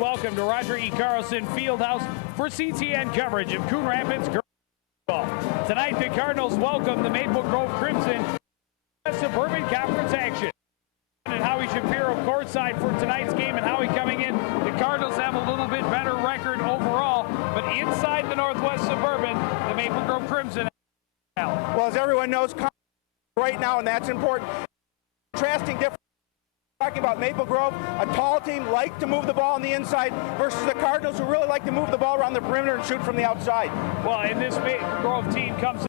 welcome to Roger E. Carlson Fieldhouse for CTN coverage of Coon Rapids girls basketball. Tonight, the Cardinals welcome the Maple Grove Crimson Suburban Conference action. And Howie Shapiro courtside for tonight's game, and Howie coming in. The Cardinals have a little bit better record overall, but inside the Northwest Suburban, the Maple Grove Crimson. Well, as everyone knows, right now, and that's important. Contrasting difference. Talking about Maple Grove, a tall team like to move the ball on the inside versus the Cardinals who really like to move the ball around the perimeter and shoot from the outside. Well, and this Maple Grove team comes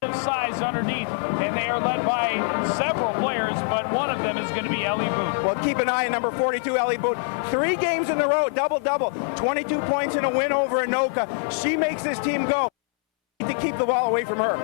of size underneath, and they are led by several players, but one of them is going to be Ellie Boone. Well, keep an eye on number 42, Ellie Boone. 3 games in a row, double-double, 22 points in a win over Anoka. She makes this team go. To keep the ball away from her.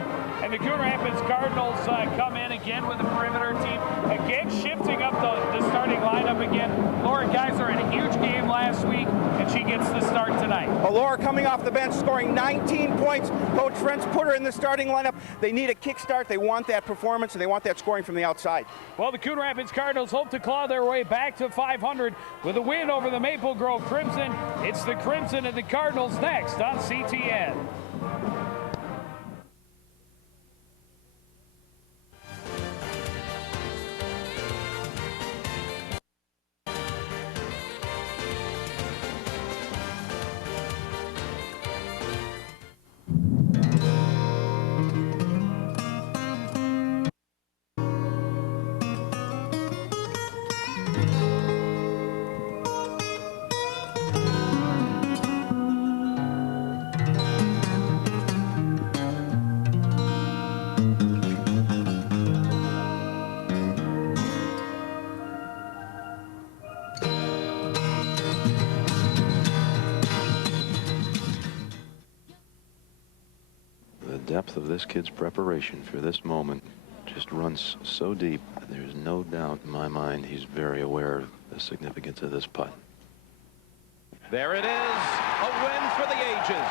And the Coon Rapids Cardinals come in again with the perimeter team, again shifting up the starting lineup again. Laura Geisler had a huge game last week, and she gets the start tonight. Well, Laura coming off the bench, scoring 19 points. Coach French put her in the starting lineup. They need a kickstart. They want that performance, and they want that scoring from the outside. Well, the Coon Rapids Cardinals hope to claw their way back to 500 with a win over the Maple Grove Crimson. It's the Crimson and the Cardinals next on CTN. The depth of this kid's preparation for this moment just runs so deep. There's no doubt in my mind he's very aware of the significance of this putt. There it is, a win for the ages.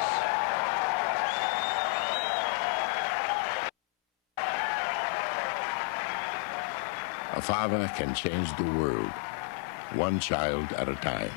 A father can change the world, one child at a time.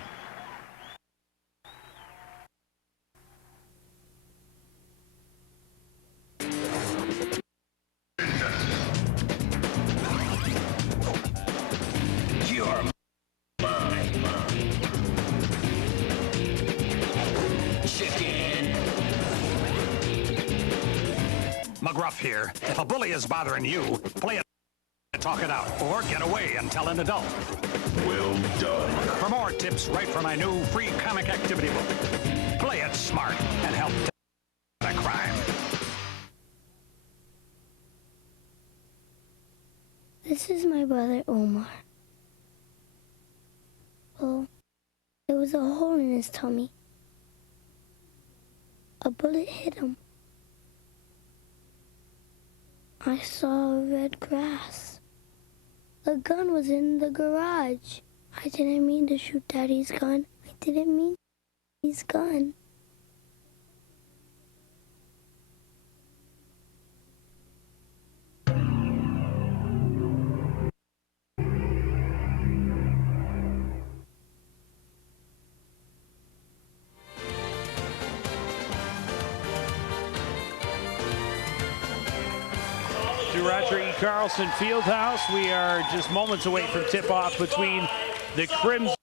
McGruff here. If a bully is bothering you, play it, talk it out, or get away and tell an adult. Well done. For more tips, write for my new free comic activity book. Play it smart and help a crime. This is my brother Omar. Well, there was a hole in his tummy. A bullet hit him. I saw red grass. The gun was in the garage. I didn't mean to shoot Daddy's gun. I didn't mean his gun. Roger E. Carlson Fieldhouse. We are just moments away from tip-off between the Crimson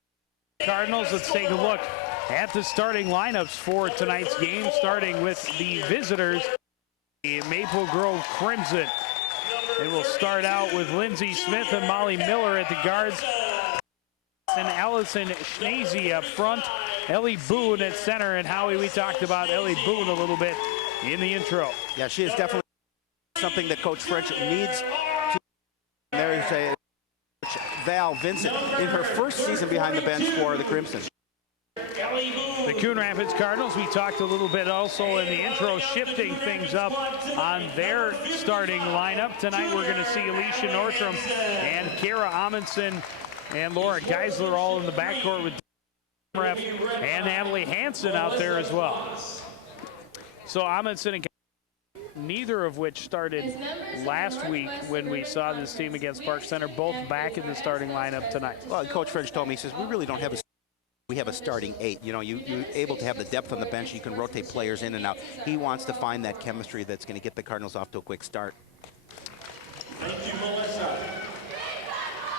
Cardinals. Let's take a look at the starting lineups for tonight's game, starting with the visitors, the Maple Grove Crimson. They will start out with Lindsay Smith and Molly Miller at the guards, and Allison Schnazy up front, Ellie Boone at center. And Howie, we talked about Ellie Boone a little bit in the intro. Yeah, she is definitely something that Coach French needs to. There is a Val Vincent in her first season behind the bench for the Crimson. The Coon Rapids Cardinals, we talked a little bit also in the intro, shifting things up on their starting lineup. Tonight we're going to see Alicia Nordstrom and Kara Amundsen and Laura Geisler all in the backcourt with ref and Natalie Hansen out there as well. So Amundsen and neither of which started last week when we saw this team against Park Center, both back in the starting lineup tonight. Well, Coach French told me, he says, we really don't have a we have a starting 8. You know, you're able to have the depth on the bench. You can rotate players in and out. He wants to find that chemistry that's going to get the Cardinals off to a quick start. Thank you, Melissa.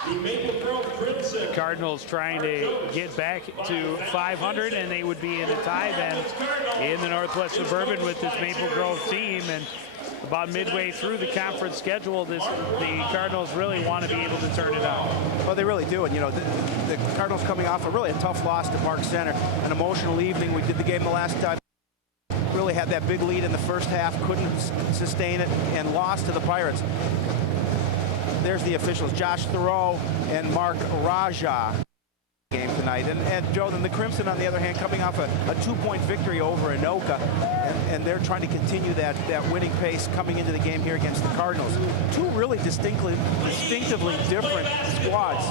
The Maple Grove Crimson. Cardinals trying to get back to 500, and they would be in a tie then in the Northwest Suburban with this Maple Grove team. And about midway through the conference schedule, the Cardinals really want to be able to turn it on. Well, they really do. And, you know, the Cardinals coming off a really tough loss to Park Center, an emotional evening. We did the game the last time. Really had that big lead in the first half, couldn't sustain it, and lost to the Pirates. There's the officials, Josh Thoreau and Mark Raja game tonight. And Joe, then the Crimson, on the other hand, coming off a 2-point victory over Anoka, and they're trying to continue that winning pace coming into the game here against the Cardinals. Two really distinctively different squads.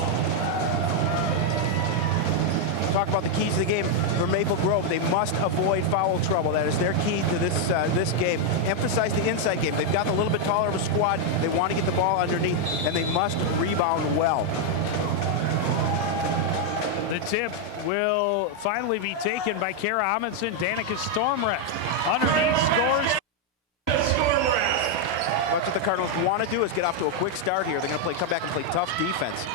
Talk about the keys to the game for Maple Grove. They must avoid foul trouble. That is their key to this game. Emphasize the inside game. They've got a little bit taller of a squad. They want to get the ball underneath, and they must rebound well. The tip will finally be taken by Kara Amundsen. Danica Stormref underneath scores. That's what the Cardinals want to do, is get off to a quick start here. They're going to come back and play tough defense.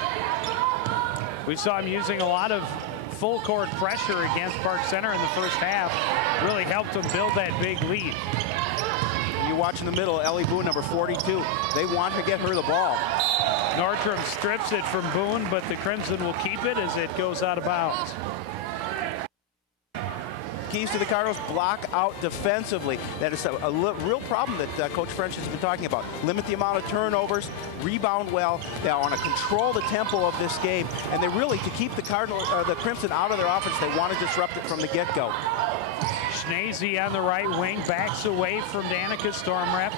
We saw him using a lot of full court pressure against Park Center in the first half. Really helped them build that big lead. You watch in the middle, Ellie Boone, number 42. They want to get her the ball. Nordstrom strips it from Boone, but the Crimson will keep it as it goes out of bounds. Keys to the Cardinals: block out defensively. That is a real problem that Coach French has been talking about. Limit the amount of turnovers, rebound well. They want to control the tempo of this game, and they really, to keep the Crimson out of their offense, they want to disrupt it from the get-go. Schnazy on the right wing, backs away from Danica Stormref.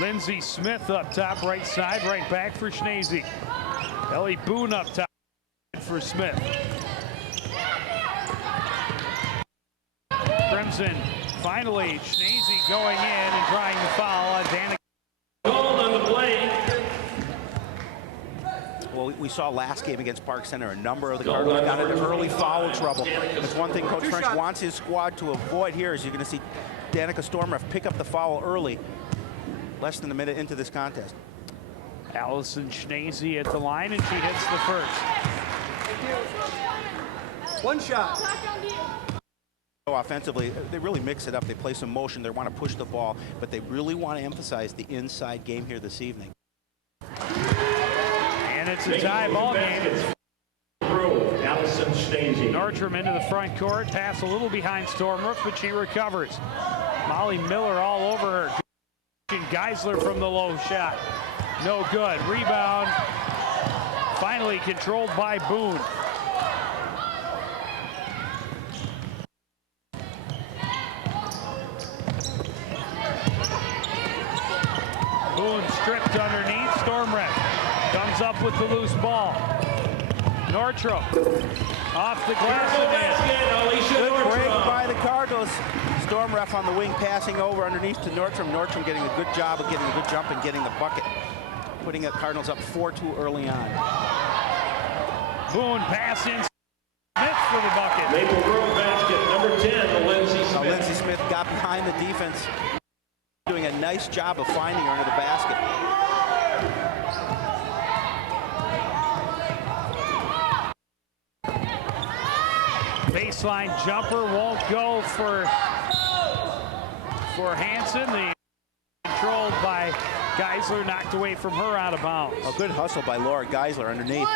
Lindsey Smith up top, right side, right back for Schnazy. Ellie Boone up top for Smith. Crimson finally, Schnazy going in and trying to foul on Danica. Goal on the play. Well, we saw last game against Park Center, a number of the Cardinals got into early foul trouble. That's one thing Coach French wants his squad to avoid here, is you're going to see Danica Stormref pick up the foul early, less than a minute into this contest. Allison Schnazy at the line, and she hits the first. One shot. Offensively, they really mix it up. They play some motion. They want to push the ball, but they really want to emphasize the inside game here this evening. And it's a tie ball game. Allison Schnazy. Nordstrom into the front court, pass a little behind Stormref, but she recovers. Molly Miller all over her. Geisler from the low shot. No good. Rebound. Finally controlled by Boone. Boone stripped underneath. Stormref comes up with the loose ball. Nordstrom off the glass and in. Good break by the Cardinals. Stormref on the wing, passing over underneath to Nordstrom. Nordstrom getting a good job of getting a good jump and getting the bucket, putting the Cardinals up 4-2 early on. Boone pass in. Smith for the bucket. Maple Grove basket, number 10, Lindsey Smith. Lindsey Smith got behind the defense, doing a nice job of finding her under the basket. Baseline jumper won't go for Hansen. The controlled by Geisler, knocked away from her, out of bounds. A good hustle by Laura Geisler underneath.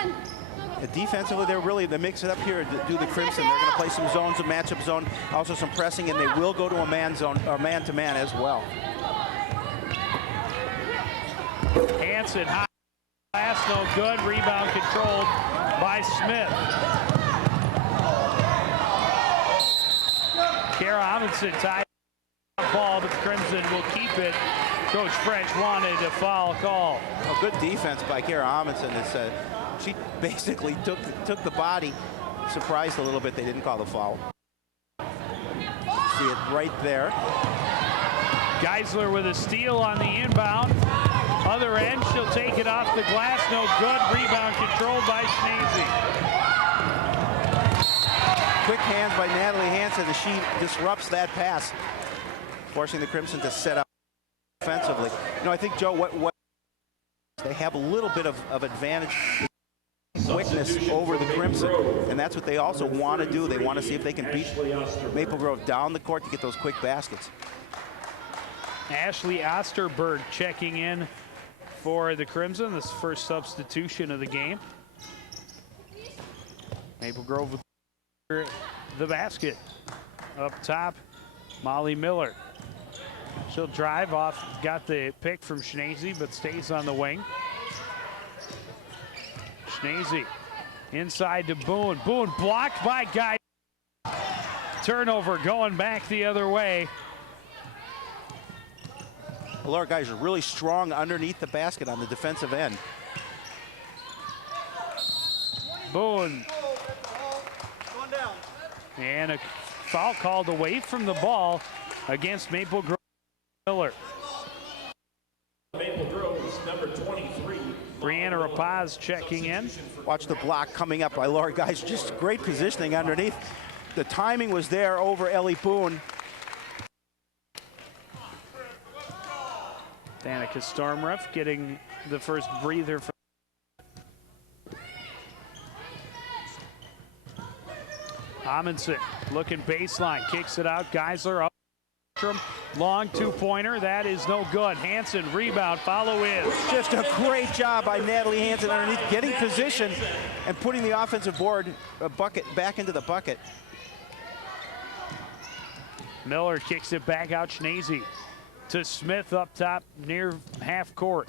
Defensively, they mix it up here to do the Crimson. They're going to play some zones, a matchup zone, also some pressing, and they will go to a man zone or man-to-man as well. Hansen, high pass, no good. Rebound controlled by Smith. Kara Amundsen tied ball, but the Crimson will keep it. Coach French wanted a foul call. A good defense by Kara Amundsen. She basically took the body, surprised a little bit they didn't call the foul. See it right there. Geisler with a steal on the inbound. Other end, she'll take it off the glass. No good. Rebound controlled by Schnazy. quick hands by Natalie Hansen as she disrupts that pass, forcing the Crimson to set up offensively. You know, I think, Joe, what they have a little bit of advantage, quickness over the Crimson, and that's what they also want to do. They want to see if they can beat Maple Grove down the court to get those quick baskets. Ashley Osterberg checking in for the Crimson. This first substitution of the game. Maple Grove with the basket. Up top, Molly Miller. She'll drive off, got the pick from Schnazy, but stays on the wing. Schnazy inside to Boone. Boone blocked by Guy. Turnover going back the other way. Laura guys are really strong underneath the basket on the defensive end. Boone. And a foul called away from the ball against Maple Grove. Miller. Maple Grove is number 23. Brianna Rapaz checking in. Watch the block coming up by Laura guys. Just great positioning underneath. The timing was there over Ellie Boone. Danica Stormruff getting the first breather. Amundsen looking baseline, kicks it out. Geisler up. Long two-pointer, that is no good. Hansen rebound, follow in. Just a great job by Natalie Hansen underneath, getting position and putting the offensive board bucket back into the bucket. Miller kicks it back out. Schnazy to Smith up top near half court.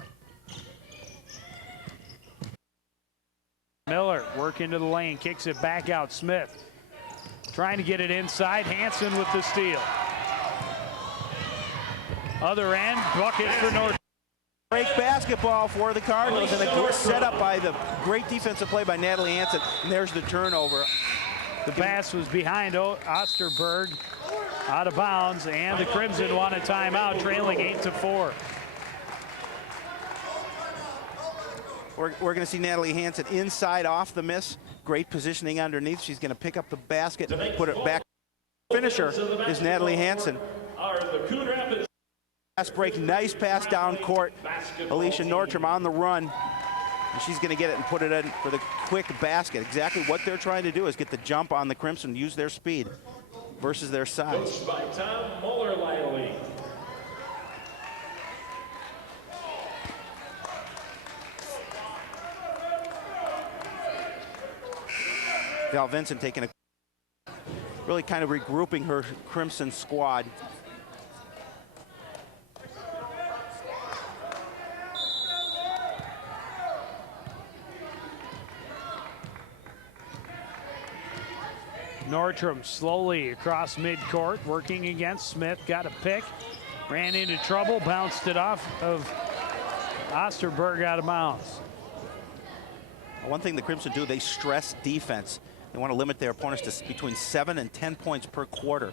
Miller work into the lane, kicks it back out. Smith trying to get it inside. Hansen with the steal. Other end, bucket for North. Great basketball for the Cardinals, and a good setup by the great defensive play by Natalie Hansen. And there's the turnover. The pass was behind Osterberg, out of bounds, and the Crimson want a timeout, trailing 8-4. We're going to see Natalie Hansen inside off the miss. Great positioning underneath. She's going to pick up the basket, put it back. Finisher is Natalie Hansen. The Coon Rapids. Fast break, nice pass down court. Alicia Nordstrom on the run. And she's going to get it and put it in for the quick basket. Exactly what they're trying to do is get the jump on the Crimson, use their speed versus their size. Coached by Tom Muller-Lively. Val Vincent taking a really kind of regrouping her Crimson squad. Nordstrom slowly across midcourt, working against Smith, got a pick, ran into trouble, bounced it off of Osterberg out of bounds. One thing the Crimson do, they stress defense. They want to limit their opponents to between 7 and 10 points per quarter.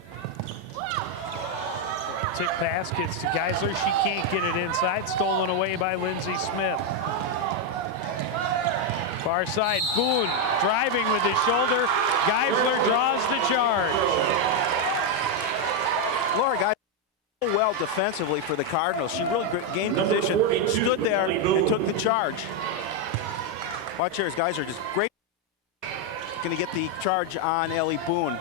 Tip pass gets to Geisler. She can't get it inside. Stolen away by Lindsay Smith. Far side, Boone driving with his shoulder. Geisler draws the charge. Laura Geisler well defensively for the Cardinals. She really gained position, stood there, and took the charge. Watch here as Geisler just great. Going to get the charge on Ellie Boone.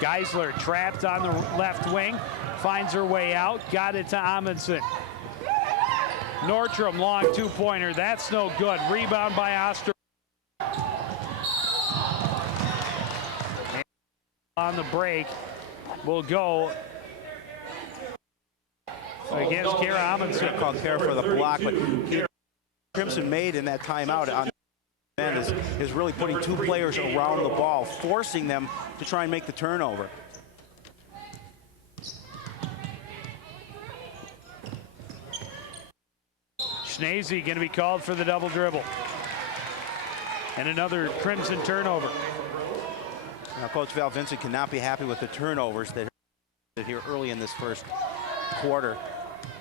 Geisler trapped on the left wing, finds her way out, got it to Amundsen. Nordstrom, long two-pointer, that's no good. Rebound by Oster. On the break will go against Kara Amundsen. Called Kara for the block, but Crimson made in that timeout on the end is really putting two players around the ball, forcing them to try and make the turnover. Schnazy going to be called for the double dribble. And another Crimson turnover. Now, Coach Val Vincent cannot be happy with the turnovers that are here early in this first quarter.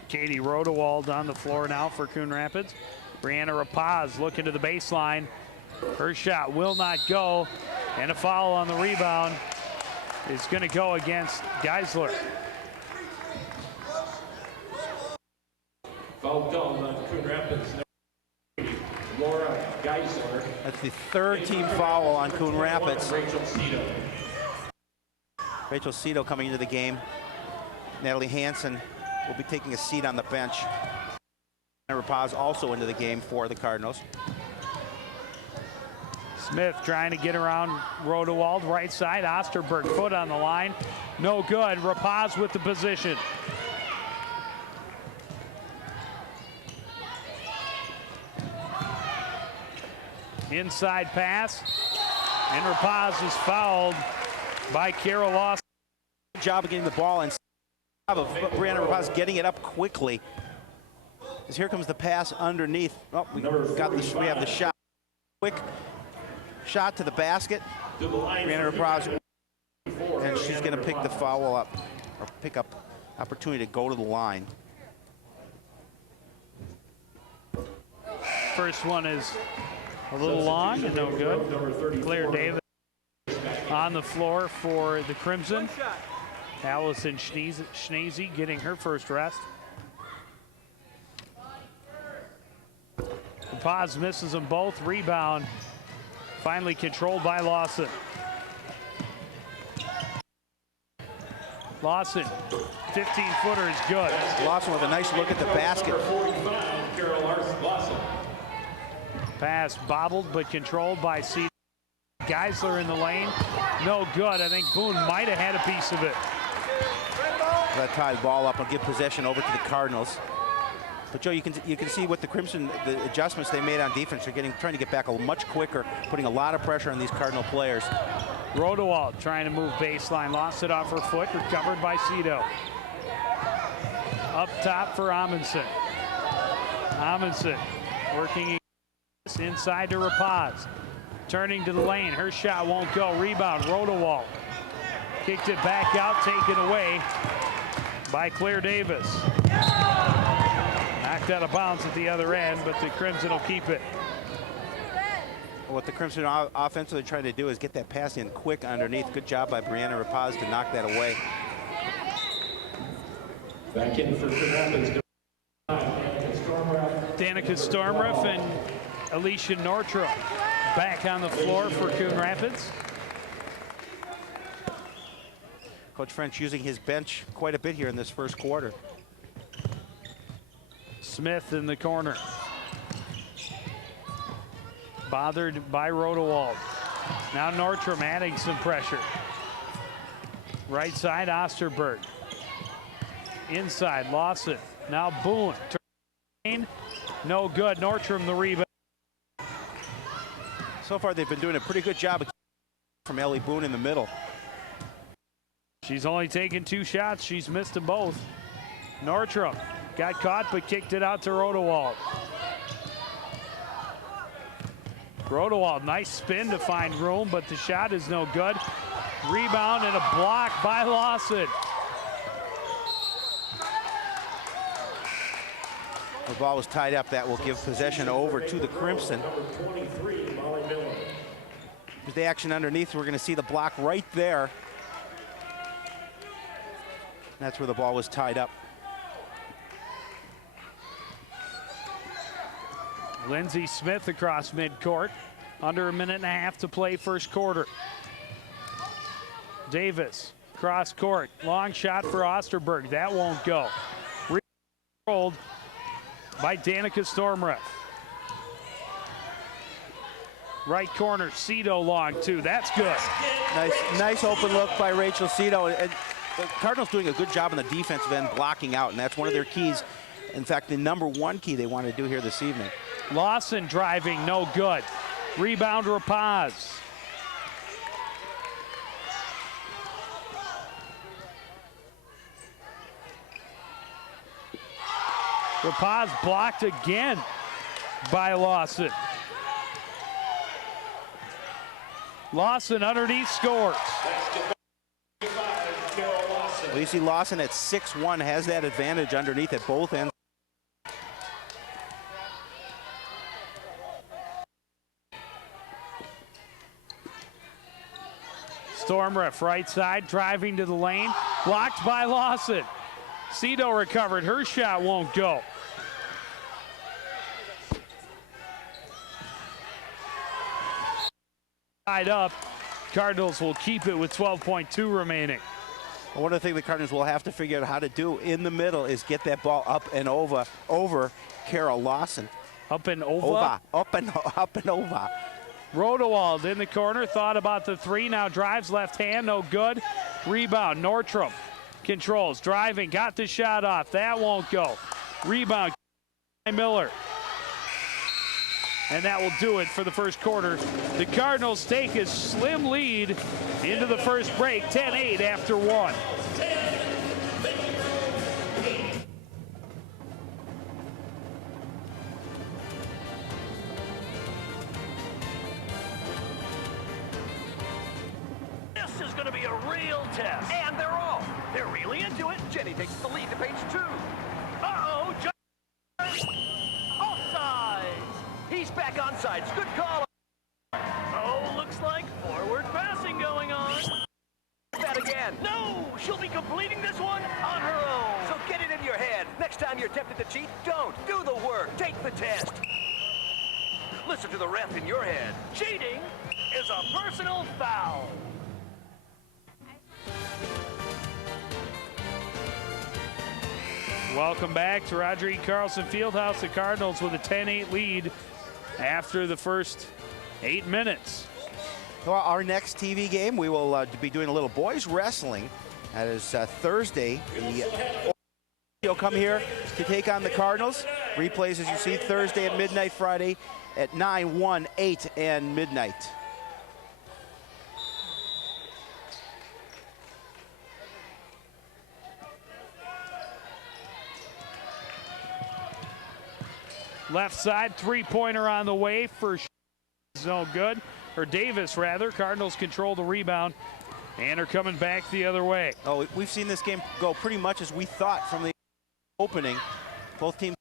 Katie Rodewald on the floor now for Coon Rapids. Brianna Rapaz looking to the baseline. Her shot will not go, and a foul on the rebound is going to go against Geisler. Foul called on Coon Rapids. Laura Geisler. That's the third team foul on Coon Rapids. Rachel Cito. Rachel Cito coming into the game. Natalie Hansen will be taking a seat on the bench. Rapaz also into the game for the Cardinals. Smith trying to get around Rodewald, right side. Osterberg, foot on the line. No good. Rapaz with the position. Inside pass. And Rapaz is fouled by Carol Lawson. Good job of getting the ball and of Brianna Rapaz getting it up quickly. As here comes the pass underneath. Oh, we have the shot. Quick shot to the basket. Brianna Rapaz, and she's going to pick the foul up, or pick up opportunity to go to the line. First one is a little long and no good. Claire Davis on the floor for the Crimson. Allison Schneezy getting her first rest. Paz misses them both. Rebound finally controlled by Lawson. Lawson, 15-footer is good. Lawson with a nice look at the basket. Pass bobbled but controlled by C. Geisler in the lane. No good. I think Boone might have had a piece of it. That ties ball up and give possession over to the Cardinals. But Joe, you can see what the Crimson, the adjustments they made on defense. They're trying to get back much quicker, putting a lot of pressure on these Cardinal players. Rodewald trying to move baseline, lost it off her foot, recovered by Cito. Up top for Amundsen. Amundsen working inside to Rapaz. Turning to the lane, her shot won't go. Rebound, Rodewald. Kicked it back out, taken away by Claire Davis. Knocked out of bounds at the other end, but the Crimson will keep it. What the Crimson offensively trying to do is get that pass in quick underneath. Good job by Brianna Rapaz to knock that away. Back in for Coon Rapids. Danica Stormriff and Alicia Nortrup back on the floor for Coon Rapids. Coach French using his bench quite a bit here in this first quarter. Smith in the corner. Bothered by Rodewald. Now Nortrup adding some pressure. Right side, Osterberg. Inside, Lawson. Now Boone. No good. Nortrup the rebound. So far, they've been doing a pretty good job from Ellie Boone in the middle. She's only taken 2 shots. She's missed them both. Nortrup got caught but kicked it out to Rodewald. Rodewald, nice spin to find room, but the shot is no good. Rebound and a block by Lawson. The ball was tied up. That will give possession over to the Crimson. There's the action underneath. We're going to see the block right there. That's where the ball was tied up. Lindsey Smith across midcourt. Under a minute and a half to play first quarter. Davis, cross court. Long shot for Osterberg. That won't go. Rolled by Danica Stormriff. Right corner, Cito long too. That's good. Nice open look by Rachel Cito. And the Cardinals doing a good job on the defensive end blocking out, and that's one of their keys. In fact, the #1 key they want to do here this evening. Lawson driving, no good. Rebound, Rapaz. Rapaz blocked again by Lawson. Lawson underneath scores. Well, you see Lawson at 6'1" has that advantage underneath at both ends. Stormref right side, driving to the lane, blocked by Lawson. Cito recovered, her shot won't go. Tied up, Cardinals will keep it with 12.2 remaining. One of the things the Cardinals will have to figure out how to do in the middle is get that ball up and over Carol Lawson. Up and over? Up and over. Rodewald in the corner, thought about the three, now drives left hand, no good. Rebound, Nordstrom controls, driving, got the shot off, that won't go. Rebound, Miller. And that will do it for the first quarter. The Cardinals take a slim lead into the first break, 10-8 after one. This is going to be a real test. And they're really into it. Jenny takes the lead to page 2. Uh-oh, offsides. He's back on sides. Good call. Oh, looks like forward passing going on. That again. No, she'll be completing this one on her own. So get it in your head. Next time you're tempted to cheat, don't. Do the work. Take the test. Listen to the ref in your head. Cheating is a personal foul. Welcome back to Roger E. Carlson Fieldhouse. The Cardinals with a 10-8 lead after the first 8 minutes. Well, our next TV game, we will be doing a little boys wrestling. That is Thursday. He'll come here to take on the Cardinals. Replays, as you see, Thursday at midnight, Friday at 9, 1, 8, and midnight. Left side, three-pointer on the way for no good, or Davis rather. Cardinals control the rebound and are coming back the other way. Oh, we've seen this game go pretty much as we thought from the opening. Both teams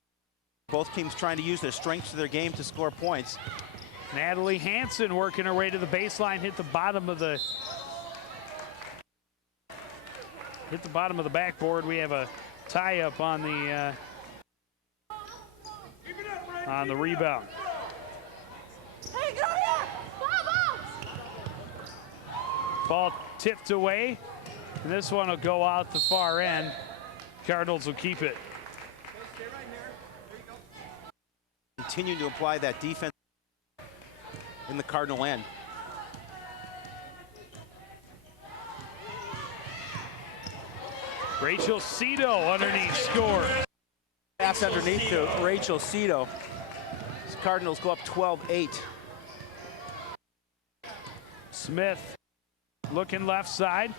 trying to use their strengths of their game to score points. Natalie Hansen working her way to the baseline, hit the bottom of the backboard. We have a tie-up on the rebound. Hey, go here! Ball tipped away, and this one will go out the far end. Cardinals will keep it. Continue to apply that defense in the Cardinal end. Rachel Cito underneath score. Pass underneath to Rachel Cito. Cardinals go up 12-8. Smith looking left side.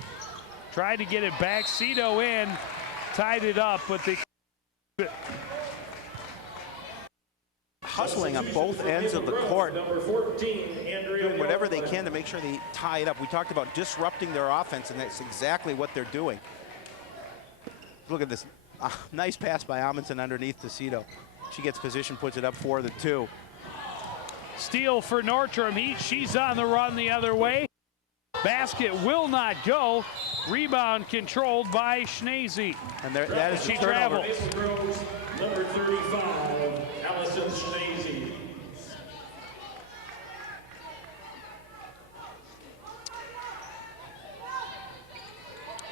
Tried to get it back. Cito in. Tied it up, but they hustling on both ends of the court. Doing whatever they can to make sure they tie it up. We talked about disrupting their offense, and that's exactly what they're doing. Look at this. Nice pass by Amundsen underneath to Cito. She gets position, puts it up for the 2. Steal for Nordstrom. She's on the run the other way. Basket will not go. Rebound controlled by Schnese. And that is she travels. Number 35, Allison Schnese.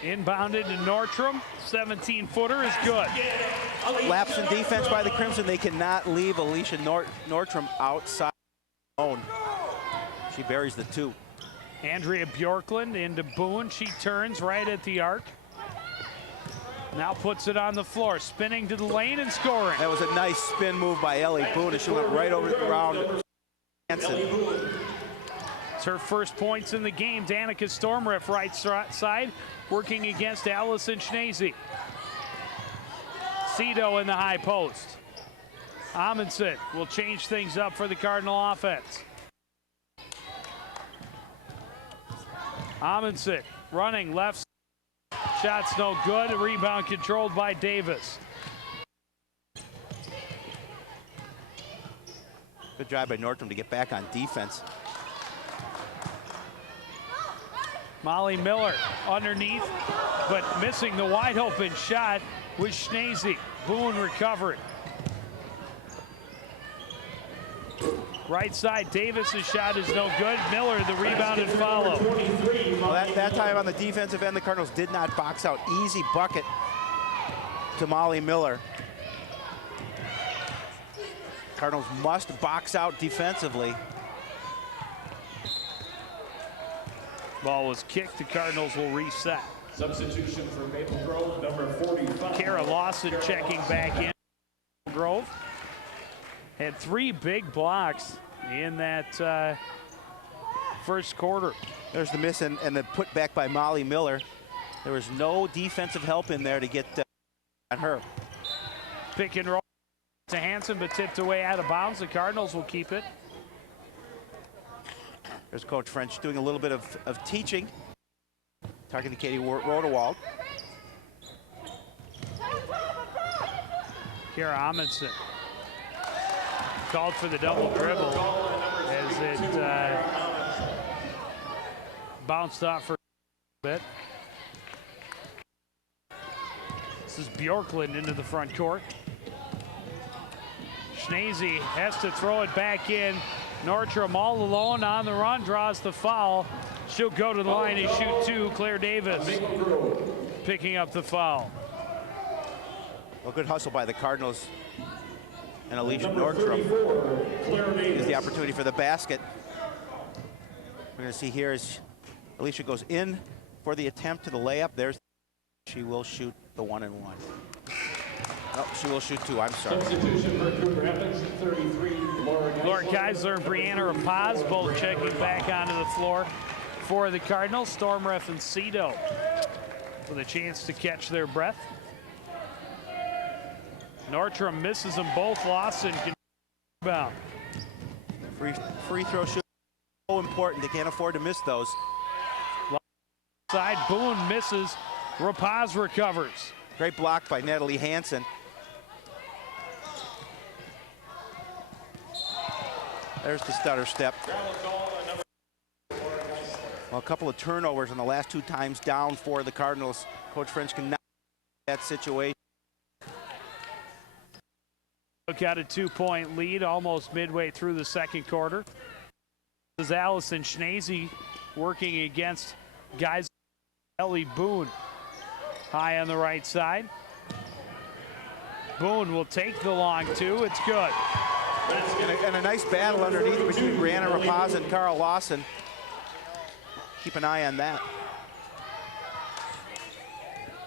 Inbounded to Nordstrom. 17-footer is good. Lapse in defense by the Crimson. They cannot leave Alicia Nordstrom outside zone. She buries the 2. Andrea Bjorklund into Boone. She turns right at the arc. Now puts it on the floor, spinning to the lane and scoring. That was a nice spin move by Ellie Boone, and she went right over the ground. Hansen. It's her first points in the game. Danica Stormref right side, working against Allison Schnese. Cito in the high post. Amundsen will change things up for the Cardinal offense. Amundsen running left. Shots no good. Rebound controlled by Davis. Good job by Nordstrom to get back on defense. Molly Miller underneath, but missing the wide open shot was Schneese. Boone recovered. Right side, Davis's shot is no good. Miller, the rebound and follow. Well, that time on the defensive end, the Cardinals did not box out. Easy bucket to Molly Miller. Cardinals must box out defensively. Ball was kicked. The Cardinals will reset. Substitution for Maple Grove, number 45. Kara Lawson checking back in. Grove had 3 big blocks in that first quarter. There's the miss and the put back by Molly Miller. There was no defensive help in there to get on her. Pick and roll to Hansen, but tipped away out of bounds. The Cardinals will keep it. There's Coach French doing a little bit of teaching. Talking to Katie Rodewald. Kara Amundsen called for the double dribble as it bounced off for a bit. This is Bjorklund into the front court. Schneese has to throw it back in. Nordstrom all alone on the run, draws the foul. She'll go to the line and shoot 2. Claire Davis picking up the foul. Well, good hustle by the Cardinals. And Alicia Nordstrom is the opportunity for the basket. We're going to see here as Alicia goes in for the attempt to the layup. She will shoot the 1 and 1. Oh, she will shoot 2. I'm sorry. Substitution for Coon Rapids, 33, Laura Geisler and Brianna Rapaz both checking back onto the floor for the Cardinals. Stormref and Cito with a chance to catch their breath. Nordstrom misses them both. Lawson can rebound. Free throw shoot so important. They can't afford to miss those. Side, Boone misses. Rapaz recovers. Great block by Natalie Hansen. There's the stutter step. Well, a couple of turnovers in the last 2 times down for the Cardinals. Coach French can not that situation. Got a 2-point lead almost midway through the second quarter. This is Allison Schneese working against guys. Ellie Boone high on the right side. Boone will take the long 2. It's good. And a nice battle underneath between Brianna Rapaz and Carl Lawson. Keep an eye on that.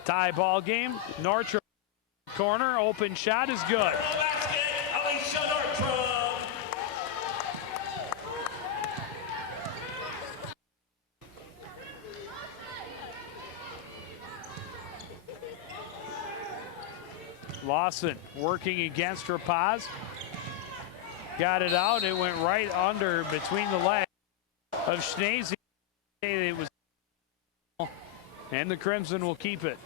Tie ball game. Nordstrom corner. Open shot is good. Lawson working against Rapaz. Got it out. It went right under between the legs of Schneese. It was, and the Crimson will keep it.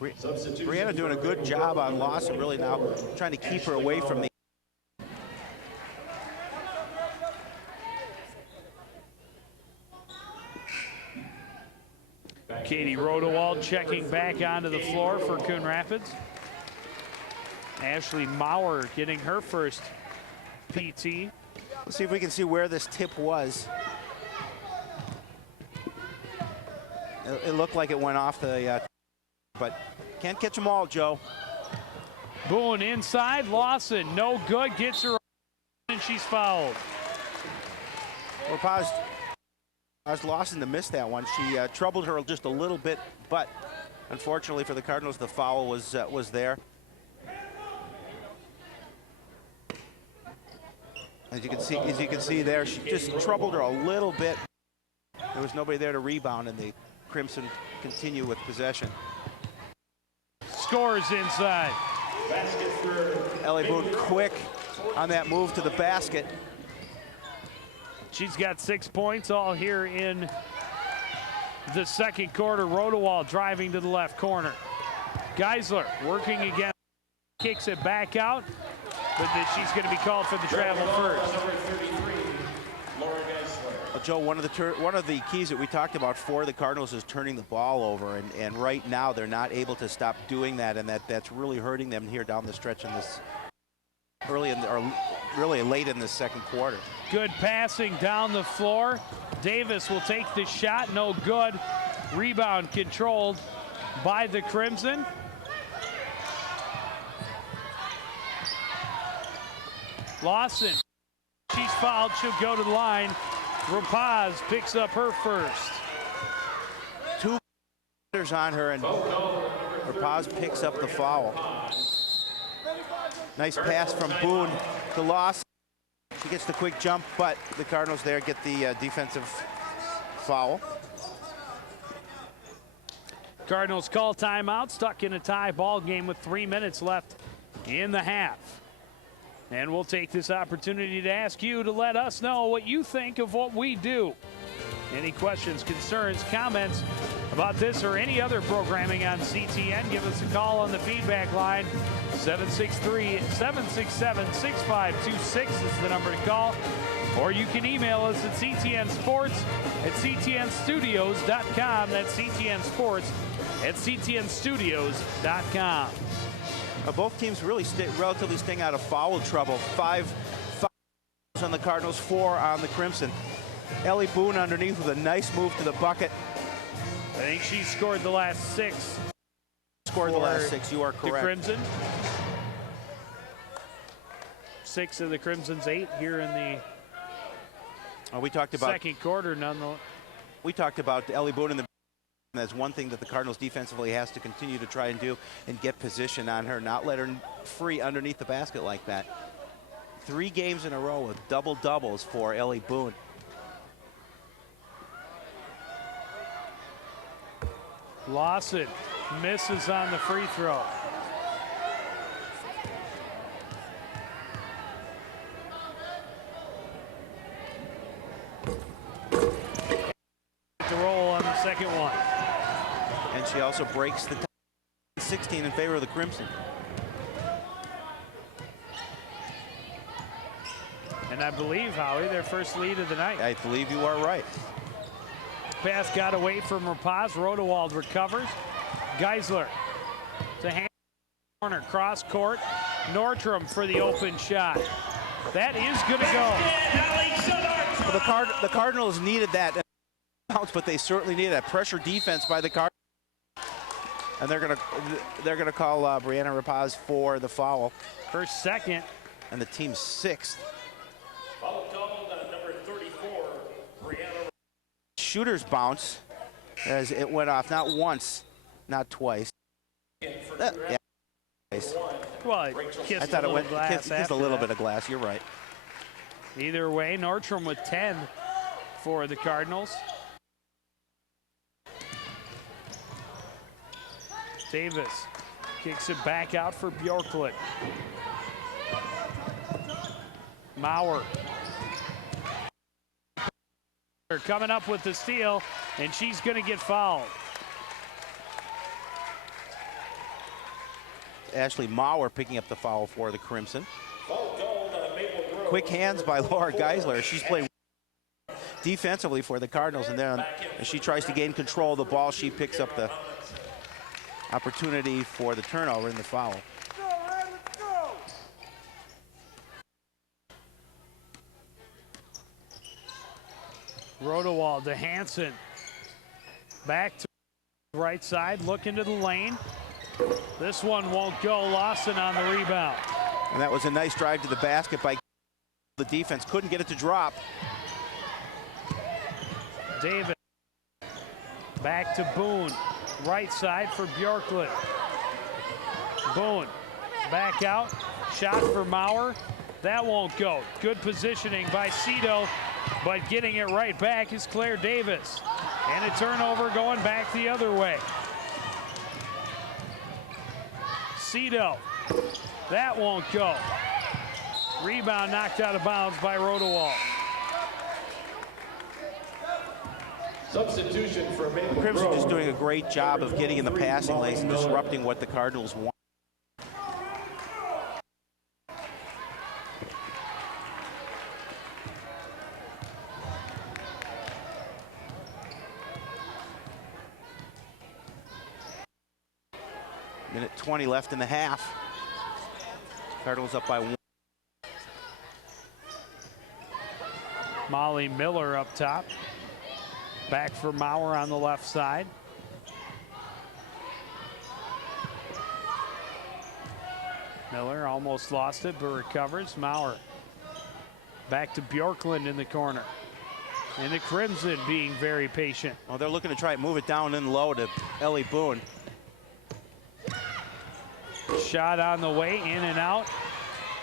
Brianna doing a good job on Lawson, really now trying to keep her away from the. Katie Rodewald checking back onto the floor for Coon Rapids. Ashley Maurer getting her first PT. Let's see if we can see where this tip was. It looked like it went off the, but can't catch them all, Joe. Boone inside, Lawson, no good, gets her and she's fouled. Rapaz Lawson to miss that one. She troubled her just a little bit, but unfortunately for the Cardinals, the foul was there. As you can see there, she just troubled her a little bit. There was nobody there to rebound, and the Crimson continue with possession. Scores inside. Ellie Boone quick on that move to the basket. She's got 6 points all here in the second quarter. Rodewald driving to the left corner. Geisler working again, kicks it back out, but she's going to be called for the travel first. Well, Joe, one of the keys that we talked about for the Cardinals is turning the ball over, and right now they're not able to stop doing that, and that's really hurting them here down the stretch in this really late in the second quarter. Good passing down the floor. Davis will take the shot, no good. Rebound controlled by the Crimson. Lawson, she's fouled, she'll go to the line. Rapaz picks up her first. 2 on her, and Rapaz picks up the foul. Nice pass from Boone to Lawson. She gets the quick jump, but the Cardinals there get the defensive foul. Cardinals call timeout, stuck in a tie ball game with 3 minutes left in the half. And we'll take this opportunity to ask you to let us know what you think of what we do. Any questions, concerns, comments about this or any other programming on CTN, give us a call on the feedback line. 763-767-6526 is the number to call. Or you can email us at ctnsports@ctnstudios.com. That's ctnsports@ctnstudios.com. Both teams really relatively staying out of foul trouble. 5 fouls on the Cardinals, 4 on the Crimson. Ellie Boone underneath with a nice move to the bucket. I think she scored the last 6. Scored the last 6, you are correct. The Crimson. 6 of the Crimson's 8 here in the we talked about second quarter. Nonetheless, we talked about Ellie Boone in the. That's one thing that the Cardinals defensively has to continue to try and do, and get position on her, not let her free underneath the basket like that. 3 games in a row with double doubles for Ellie Boone. Lawson misses on the free throw. To roll on the second one. And she also breaks the 16 in favor of the Crimson. And I believe, Howie, their first lead of the night. I believe you are right. Pass got away from Rapaz. Rodewald recovers. Geisler to hand corner, cross court. Nordstrom for the open shot. That is going to go. Well, the Cardinals needed that, but they certainly needed that pressure defense by the Cardinals. And they're gonna call Brianna Rapaz for the foul. Her second. And the team's 6th. Foul called on number 34, Brianna. Shooter's bounce as it went off not once, not twice. Yeah. Well, it kissed I thought it went kissed a little bit of glass. You're right. Either way, Nordstrom with 10 for the Cardinals. Davis kicks it back out for Bjorklund. Maurer. They're coming up with the steal, and she's going to get fouled. Ashley Maurer picking up the foul for the Crimson. Quick hands by Laura Geisler. She's playing defensively for the Cardinals, and then as she tries to gain control of the ball, she picks up the opportunity for the turnover in the foul. Rodewald to Hansen. Back to the right side, look into the lane. This one won't go. Lawson on the rebound. And that was a nice drive to the basket by the defense. Couldn't get it to drop. David. Back to Boone. Right side for Bjorklund. Boone. Back out. Shot for Maurer. That won't go. Good positioning by Cito, but getting it right back is Claire Davis. And a turnover going back the other way. Cito. That won't go. Rebound knocked out of bounds by Rodewald. Substitution for Maple The Crimson Grove. just doing a great job of getting in the passing lanes and disrupting what the Cardinals want. Minute 20 left in the half. Cardinals up by 1. Molly Miller up top. Back for Maurer on the left side. Miller almost lost it, but recovers. Maurer back to Bjorklund in the corner. And the Crimson being very patient. Well, they're looking to try and move it down and low to Ellie Boone. Shot on the way, in and out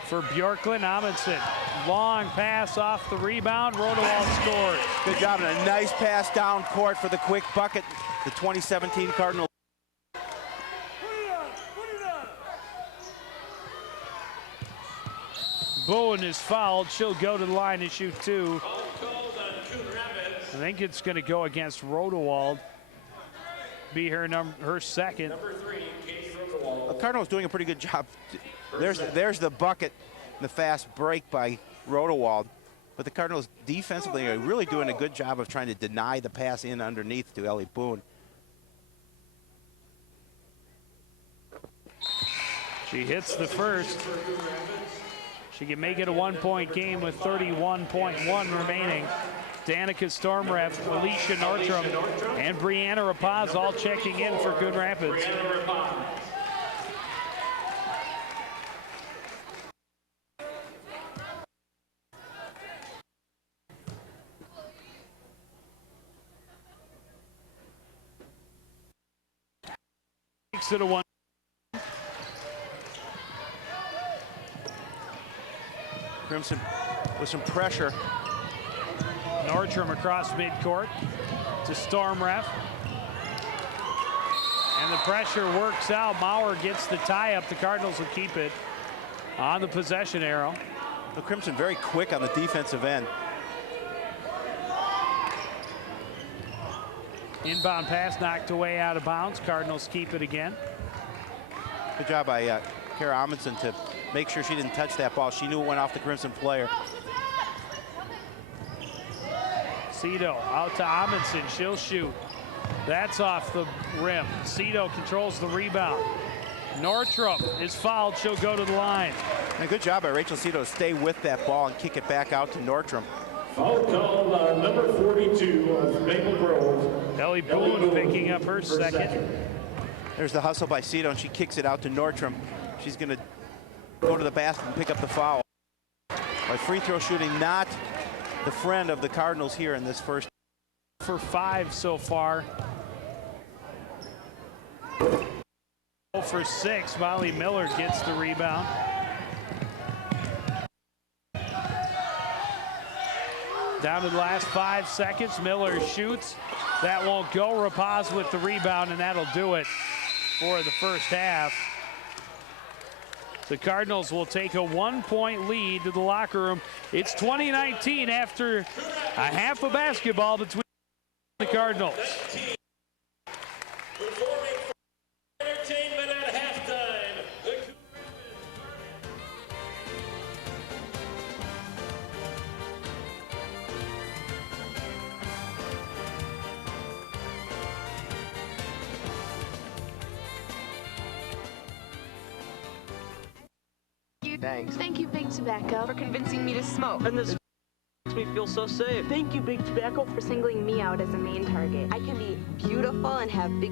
for Bjorklund. Amundsen, long pass off the rebound. Rodewald scores. Good job, and a nice pass down court for the quick bucket. The 2017 Cardinals. Boone is fouled. She'll go to the line and shoot 2. I think it's going to go against Rodewald. Be her second. The Cardinals doing a pretty good job. There's the bucket, the fast break by Rodewald. But the Cardinals defensively are really doing a good job of trying to deny the pass in underneath to Ellie Boone. She hits the first. She can make it a 1-point game with 31.1 remaining. Danica Stormref, Alicia Nordstrom, and Brianna Rapaz all checking in for Coon Rapids. Makes it a 1. Crimson with some pressure. Nordstrom across midcourt to Stormref. And the pressure works out. Maurer gets the tie up. The Cardinals will keep it on the possession arrow. The Crimson very quick on the defensive end. Inbound pass knocked away out of bounds. Cardinals keep it again. Good job by Kara Amundsen to make sure she didn't touch that ball. She knew it went off the Crimson player. Cito out to Amundsen. She'll shoot. That's off the rim. Cito controls the rebound. Nordstrom is fouled. She'll go to the line. And good job by Rachel Cito to stay with that ball and kick it back out to Nordstrom. Foul call, number 42 of Maple Grove. Ellie Boone picking up her second. There's the hustle by Cito, and she kicks it out to Nordstrom. She's going to go to the basket and pick up the foul. By free throw shooting, not the friend of the Cardinals here in this first. For 5 so far. 0 for 6. Molly Miller gets the rebound. Down to the last 5 seconds. Miller shoots. That won't go. Rapaz with the rebound, and that'll do it for the first half. The Cardinals will take a 1-point lead to the locker room. It's 2019 after a half of basketball between the Cardinals. Entertainment at halftime. Thanks. Thank you, Big Tobacco, for convincing me to smoke. And this makes me feel so safe. Thank you, Big Tobacco, for singling me out as a main target. I can be beautiful and have big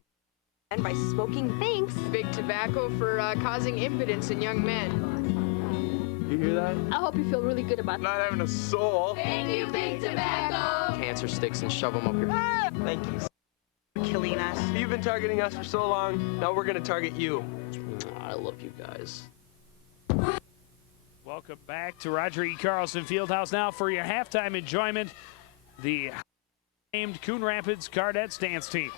and by smoking. Thanks. Big Tobacco for causing impotence in young men. You hear that? I hope you feel really good about not having a soul. Thank you, Big Tobacco. Cancer sticks and shove them up your. Thank you. Killing us. You've been targeting us for so long. Now we're gonna target you. I love you guys. Welcome back to Roger E. Carlson Fieldhouse now for your halftime enjoyment. The named Coon Rapids Cardettes dance team.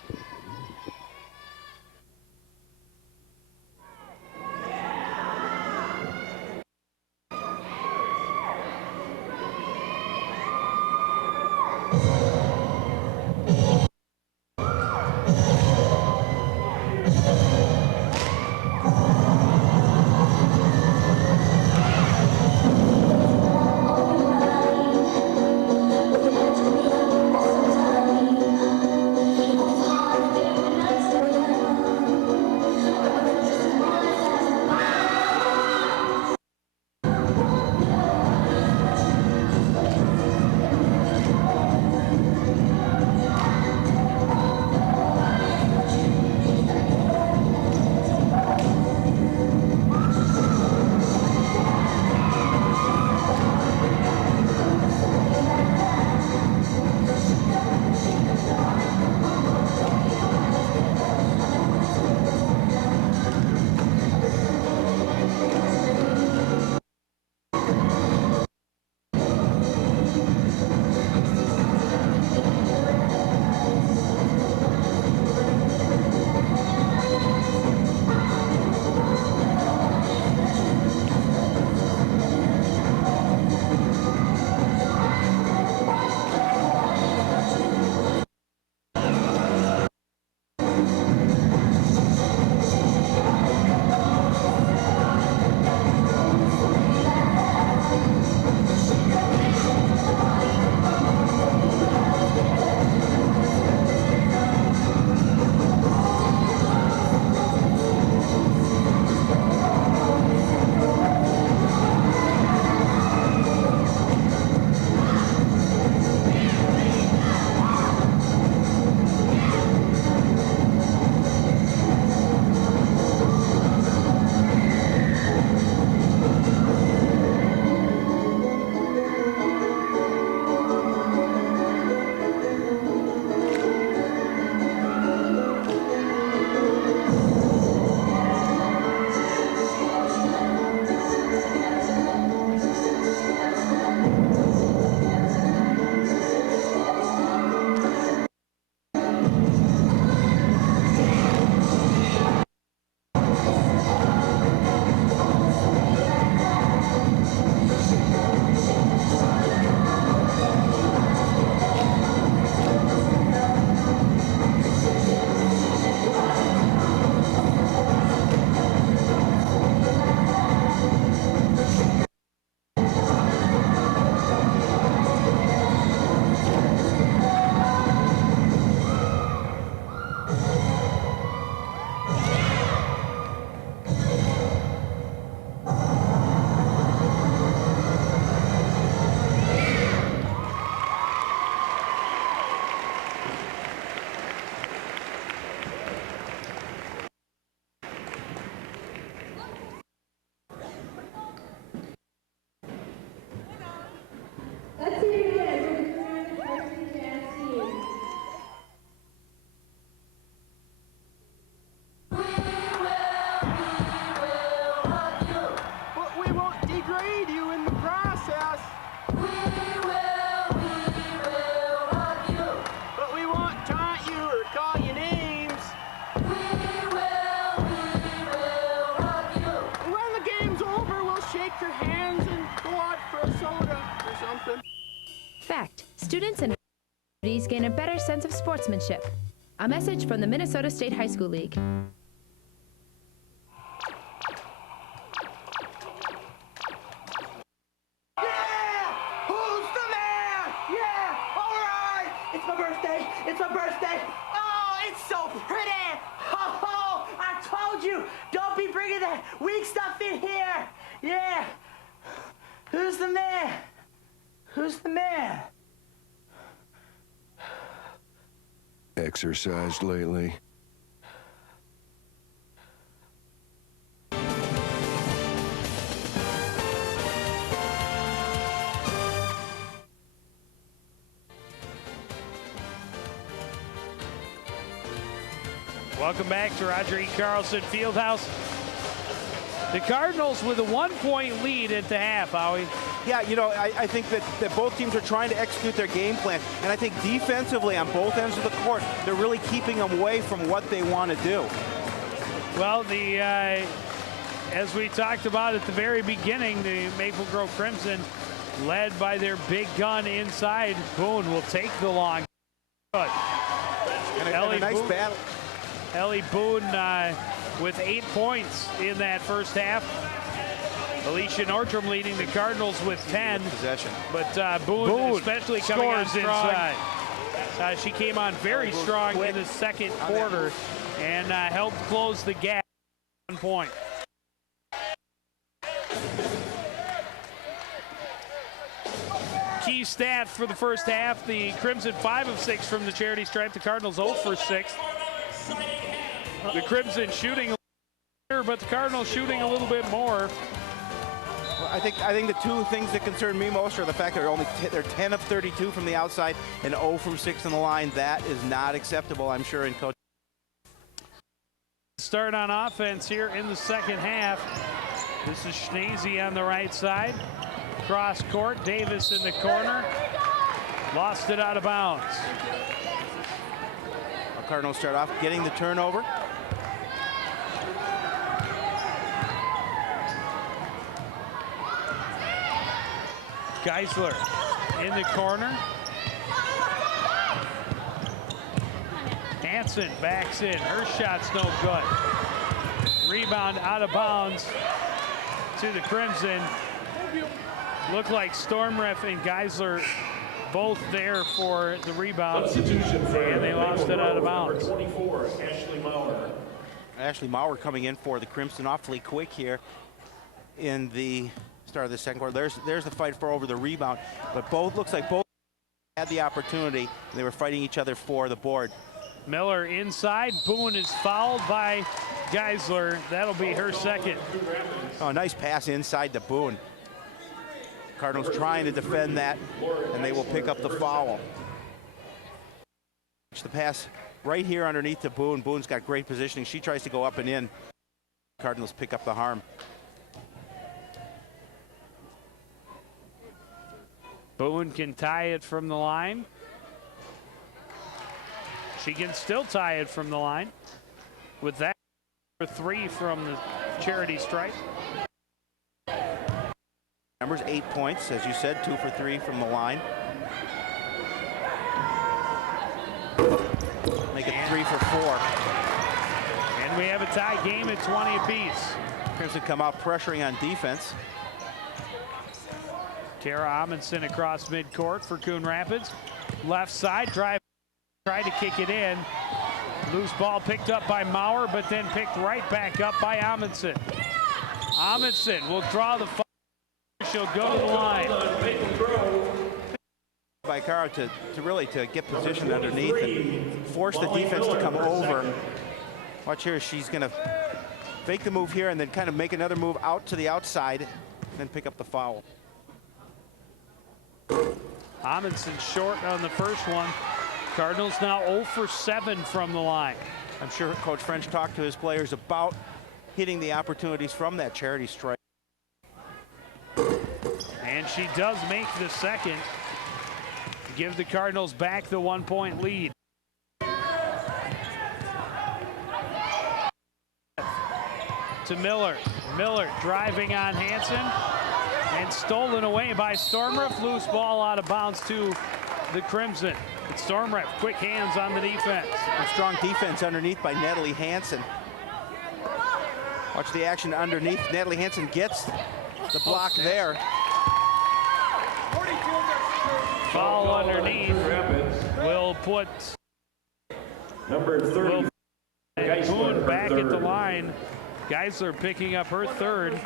Students and communities gain a better sense of sportsmanship. A message from the Minnesota State High School League. It's my birthday. Oh, it's so pretty. Oh, I told you. Don't be bringing that weak stuff in here. Yeah. Who's the man? Who's the man? Exercised lately? Welcome back to Roger E. Carlson Fieldhouse. The Cardinals with a 1-point lead at the half, Howie. Yeah, you know, I think that both teams are trying to execute their game plan. And I think defensively on both ends of the court, they're really keeping them away from what they want to do. Well, as we talked about at the very beginning, the Maple Grove Crimson, led by their big gun inside. Boone will take the long. Good. And a nice battle. Ellie Boone with 8 points in that first half. Alicia Nordstrom leading the Cardinals with 10. Possession. But Boone especially coming on inside. She came on very strong in the second quarter and helped close the gap. 1 point. Key stats for the first half: the Crimson 5 of 6 from the charity stripe. The Cardinals 0 for 6. The Crimson shooting a little better, but the Cardinals shooting a little bit more. Well, I think the two things that concern me most are the fact that they're 10 of 32 from the outside and 0 from 6 on the line. That is not acceptable, I'm sure, in coach. Start on offense here in the second half. This is Schnese on the right side. Cross court, Davis in the corner. Lost it out of bounds. The Cardinals start off getting the turnover. Geisler in the corner. Hansen backs in. Her shot's no good. Rebound out of bounds to the Crimson. Looked like Stormref and Geisler both there for the rebound. And they lost it out of bounds. 24, Ashley Maurer. Ashley Maurer coming in for the Crimson awfully quick here in the start of the second quarter. There's the fight for over the rebound, but looks like both had the opportunity. They were fighting each other for the board. Miller inside. Boone is fouled by Geisler. That'll be her second. Oh, nice pass inside to Boone. Cardinals trying to defend that, and they will pick up the foul. The pass right here underneath to Boone. Boone's got great positioning. She tries to go up and in. Cardinals pick up the harm. Boone can tie it from the line. She can still tie it from the line. With that, for 3 from the charity stripe. Numbers 8 points, as you said, 2 for 3 from the line. Make it 3 for 4. And we have a tie game at 20 apiece. Crimson come out pressuring on defense. Tara Amundsen across midcourt for Coon Rapids. Left side, drive, tried to kick it in. Loose ball picked up by Maurer, but then picked right back up by Amundsen. Amundsen will draw the foul. She'll go to the line. By Caro to really get positioned underneath and force the defense to come over. Watch here, she's gonna fake the move here and then kind of make another move out to the outside and then pick up the foul. Amundsen short on the first one. Cardinals now 0 for 7 from the line. I'm sure Coach French talked to his players about hitting the opportunities from that charity strike. And she does make the second to give the Cardinals back the 1-point lead. To Miller. Miller driving on Hansen and stolen away by Stormref. Loose ball out of bounds to the Crimson. Storm Ref, quick hands on the defense. A strong defense underneath by Natalie Hansen. Watch the action underneath. Natalie Hansen gets the block there. Foul underneath will put number 30. Coon back at the line. Geisler picking up her third.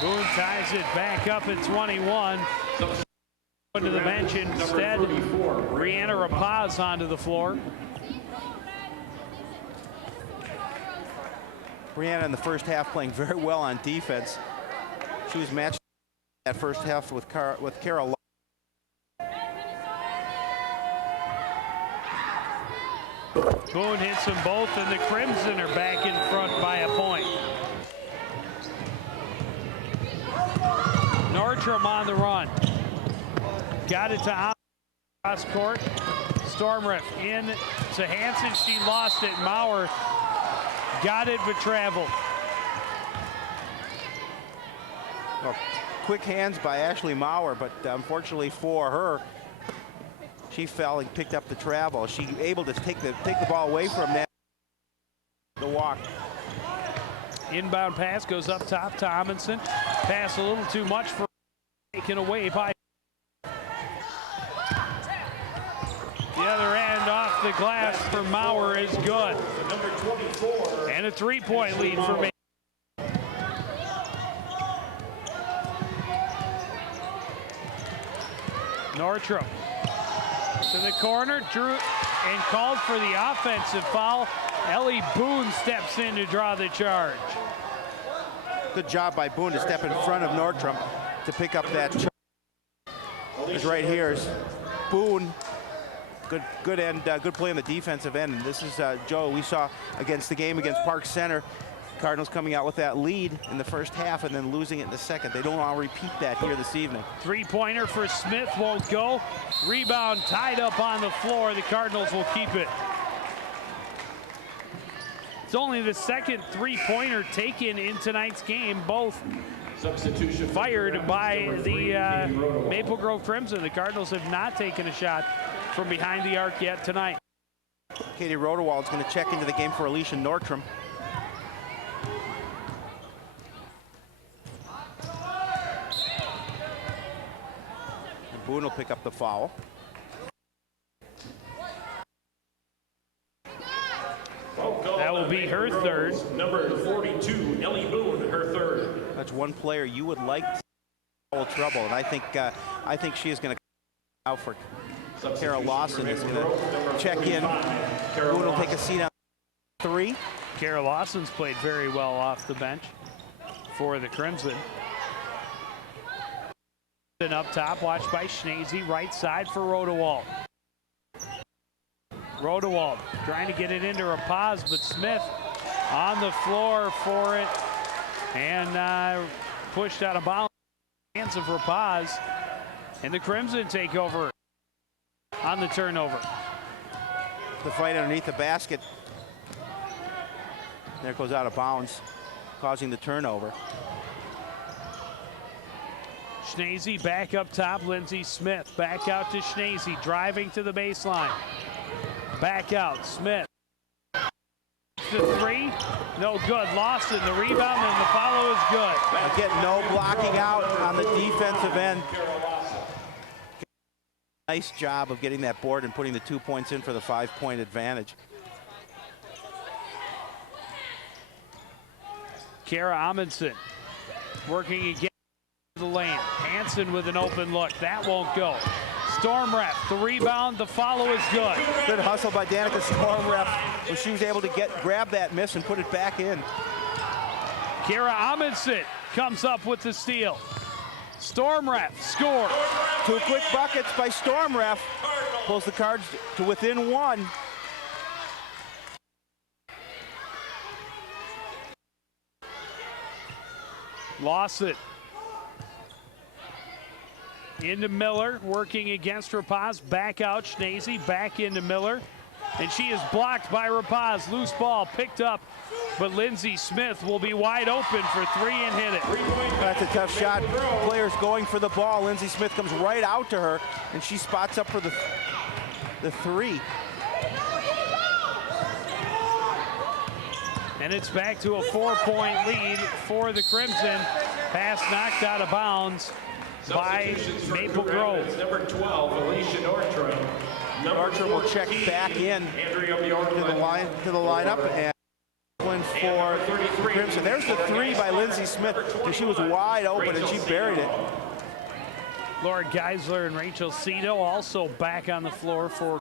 Boone ties it back up at 21. To the bench instead. Brianna Rapaz onto the floor. Brianna in the first half playing very well on defense. She was matched that first half with Carol. Boone hits them both, and the Crimson are back in front by a point. Nordstrom on the run. Got it to cross court. Storm Ref in to Hansen. She lost it. Maurer got it but traveled. Well, quick hands by Ashley Maurer, but unfortunately for her, she fell and picked up the travel. She able to take the ball away from that. The walk. Inbound pass goes up top to Amundsen. Pass a little too much for taken away by the other end off the glass for Maurer is good. Number 24. And a three-point lead for me. Nordstrom to the corner, drew and called for the offensive foul. Ellie Boone steps in to draw the charge. Good job by Boone to step in front of Nordstrom to pick up that charge. Is right here is Boone. Good end, good play on the defensive end. And this is Joe. We saw against the game against Park Center, Cardinals coming out with that lead in the first half and then losing it in the second. They don't want to repeat that here this evening. Three-pointer for Smith won't go. Rebound tied up on the floor. The Cardinals will keep it. It's only the second three-pointer taken in tonight's game. Both substitution fired by the Maple Grove Crimson. The Cardinals have not taken a shot from behind the arc yet tonight. Katie Rodewald is going to check into the game for Alicia Nordstrom. And Boone will pick up the foul. That will be her third. Number 42, Ellie Boone, her third. That's one player you would like to foul trouble, and I think she is going to come out for Kara Lawson is going to check in. Boone will take a seat on three. Kara Lawson's played very well off the bench for the Crimson. And up top, watched by Schneezy, right side for Rodewald. Rodewald trying to get it into Rapaz, but Smith on the floor for it and pushed out of bounds. Hands of Rapaz, and the Crimson take over on the turnover. The fight underneath the basket. There it goes out of bounds, causing the turnover. Schneezy back up top. Lindsey Smith back out to Schneezy, driving to the baseline. Back out, Smith. The three, no good. Lawson, the rebound, and the follow is good. Again, no blocking out on the defensive end. Nice job of getting that board and putting the 2 points in for the 5-point advantage. Kara Amundsen working again the lane. Hansen with an open look. That won't go. Storm Ref, the rebound, the follow is good. Good hustle by Danica Storm Ref, where she was able to grab that miss and put it back in. Kara Amundsen comes up with the steal. Storm Ref scores. 2 quick buckets by Storm Ref. Pulls the Cards to within 1. Lost it. into Miller, working against Rapaz. Back out, Schnese, back into Miller. And she is blocked by Rapaz. Loose ball picked up, but Lindsay Smith will be wide open for three and hit it. That's a tough shot. Players going for the ball. Lindsay Smith comes right out to her, and she spots up for the three. And it's back to a 4-point lead for the Crimson. Pass knocked out of bounds by Maple Grove. Number 12, Alicia Nordstrom. Nordstrom will check back in to the lineup and one for Crimson. There's the three by Lindsay Smith. She was wide open and she buried it. Laura Geisler and Rachel Cito also back on the floor for.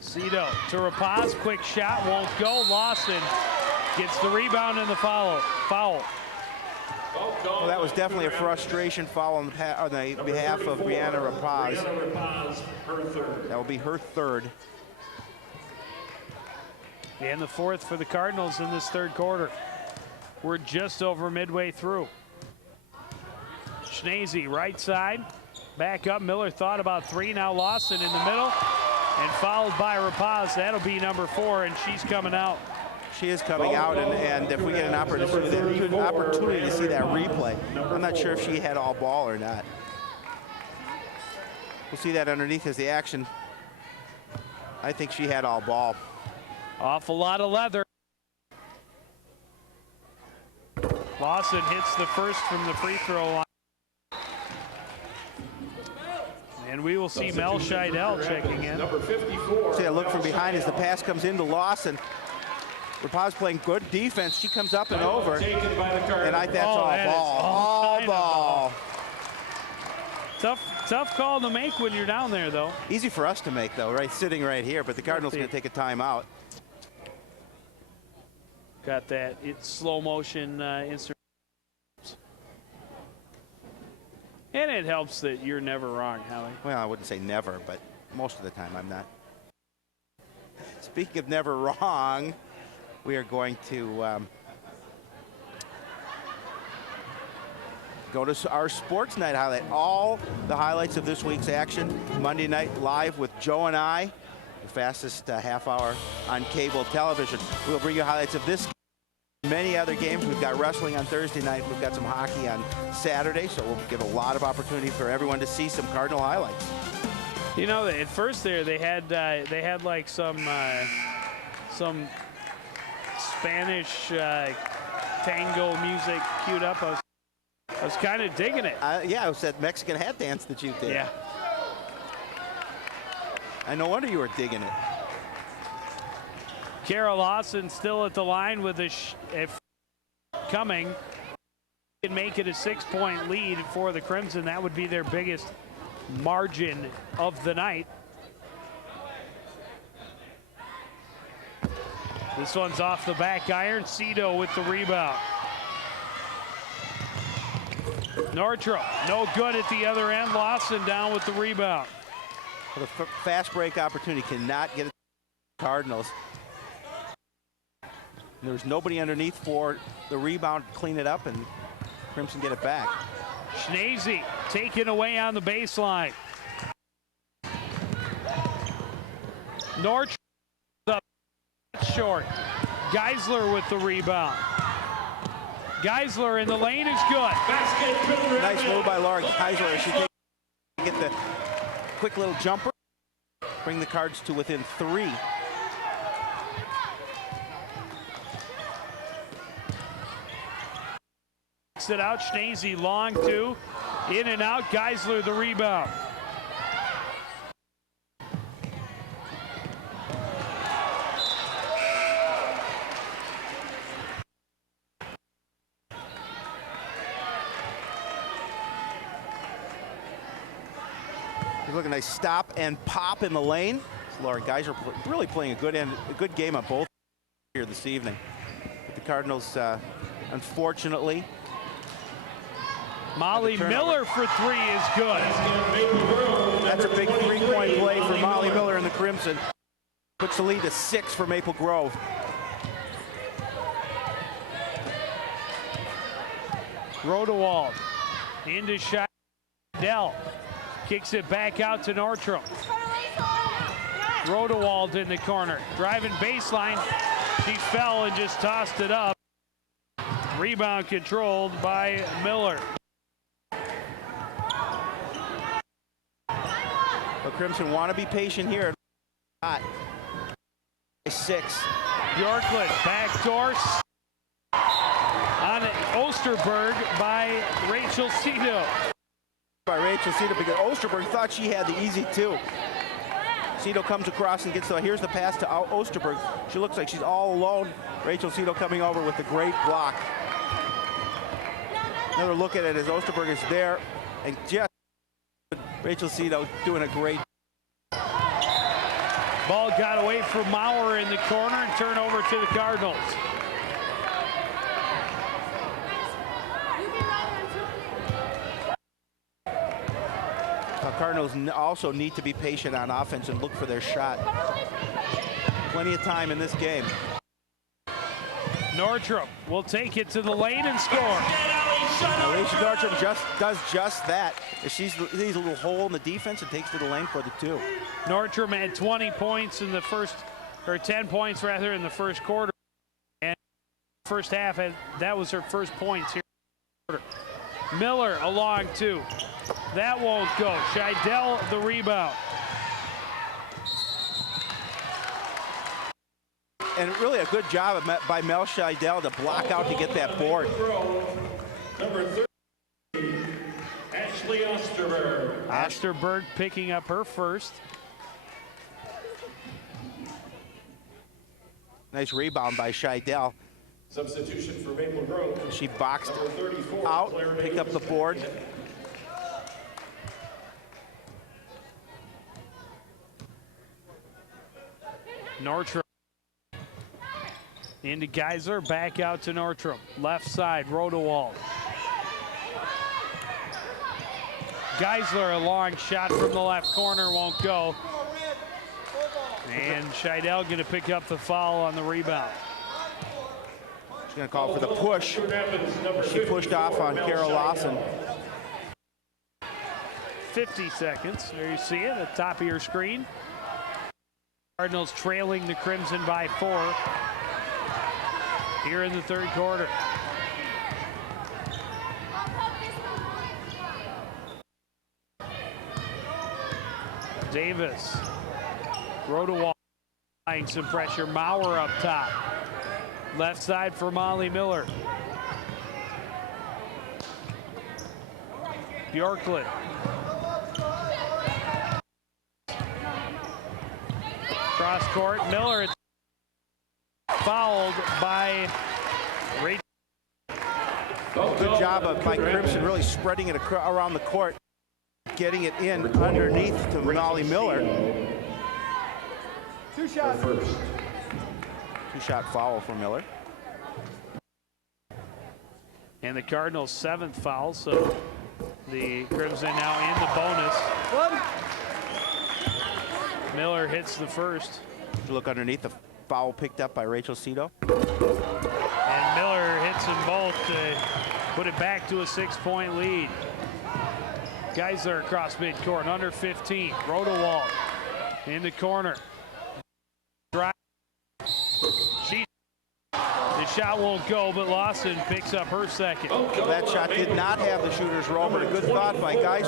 Cito to Rapaz, quick shot, won't go. Lawson gets the rebound and the foul. Well, that was definitely a frustration foul on the behalf of Brianna Rapaz. That will be her third. And the fourth for the Cardinals in this third quarter. We're just over midway through. Schnese, right side, back up. Miller thought about three. Now Lawson in the middle, and fouled by Rapaz. That'll be number 4, and she's coming out. She is coming out, and if we get an opportunity to see that replay, I'm not sure if she had all ball or not. We'll see that underneath as the action. I think she had all ball. Awful lot of leather. Lawson hits the first from the free throw line. And we will see Mel Scheidel checking in. Number 54. See that look from behind as the pass comes into Lawson. Rapaz playing good defense. She comes up and over. And I think that's all ball. All ball. Tough call to make when you're down there, though. Easy for us to make, though, right? Sitting right here. But the Cardinals going to take a timeout. Got that. It's slow motion insert. And it helps that you're never wrong, Howie. Well, I wouldn't say never, but most of the time I'm not. Speaking of never wrong, we are going to go to our Sports Night highlight. All the highlights of this week's action. Monday night live with Joe and I. The fastest half hour on cable television. We'll bring you highlights of this game. Many other games. We've got wrestling on Thursday night. We've got some hockey on Saturday. So we'll give a lot of opportunity for everyone to see some Cardinal highlights. You know, at first there they had like some Spanish tango music queued up. I was kind of digging it. Yeah, it was that Mexican hat dance that you did. Yeah. I no wonder you were digging it. Kara Lawson still at the line with a coming. Can make it a 6-point lead for the Crimson. That would be their biggest margin of the night. This one's off the back iron. Cito with the rebound. Nordstrom, no good at the other end. Lawson down with the rebound. The fast break opportunity cannot get it to the Cardinals. There's nobody underneath for the rebound, clean it up, and Crimson get it back. Schnese taken away on the baseline. Nordstrom up short. Geisler with the rebound. Geisler in the lane is good. Nice move by Laura Geisler. She get the quick little jumper, bring the Cards to within 3. It out, Schnese long two, in and out. Geisler the rebound. Look, a nice stop and pop in the lane. Laura Geisler really playing a good game on both here this evening. But the Cardinals, unfortunately. Molly Miller for 3 is good. That's a big 3-point play for Molly Miller in the Crimson. Puts the lead to 6 for Maple Grove. Rodewald into Scheidel. Kicks it back out to Nordstrom. Rodewald in the corner. Driving baseline. She fell and just tossed it up. Rebound controlled by Miller. The Crimson want to be patient here. 6. Bjorklund backdoor on Osterberg by Rachel Cito. Because Osterberg thought she had the easy 2. Cito comes across and gets the, here's the pass to Osterberg. She looks like she's all alone. Rachel Cito coming over with the great block. Another look at it as Osterberg is there, and just Rachel Cito doing a great. Ball got away from Maurer in the corner and turned over to the Cardinals. Cardinals also need to be patient on offense and look for their shot. Plenty of time in this game. Nordstrom will take it to the lane and score. Alicia Nordstrom does just that. She sees a little hole in the defense and takes to the lane for the 2. Nordstrom had 20 points in the first, or 10 points rather, in the first quarter. And first half, that was her first points here. Miller along 2. That won't go. Scheidel the rebound. And really a good job by Mel Scheidel to block out to get that board. Number 30, Ashley Osterberg. Osterberg picking up her first. Nice rebound by Scheidel. Substitution for Maple Grove. She boxed out, picked up the board. Nordstrom into Geisler, back out to Nordstrom. Left side, Rodewald. Geisler, a long shot from the left corner, won't go. And Scheidel going to pick up the foul on the rebound. She's going to call for the push. She pushed off on Carol Lawson. 50 seconds. There you see it at the top of your screen. Cardinals trailing the Crimson by 4 here in the third quarter. Davis, Rodewald applying some pressure. Maurer up top. Left side for Molly Miller. Bjorklund. Cross court, Miller fouled by Rachel. Good job by Crimson really spreading it around the court, getting it in underneath to Molly Miller. 2-shot. 2-shot foul for Miller. And the Cardinals' 7th foul, so the Crimson now in the bonus. Miller hits the first. Look underneath, the foul picked up by Rachel Cito. And Miller hits them both to put it back to a 6-point lead. Geisler across midcourt, under 15. Rodewald in the corner. Drive. The shot won't go, but Lawson picks up her second. That shot did not have the shooter's roll, but a good thought by Geisler.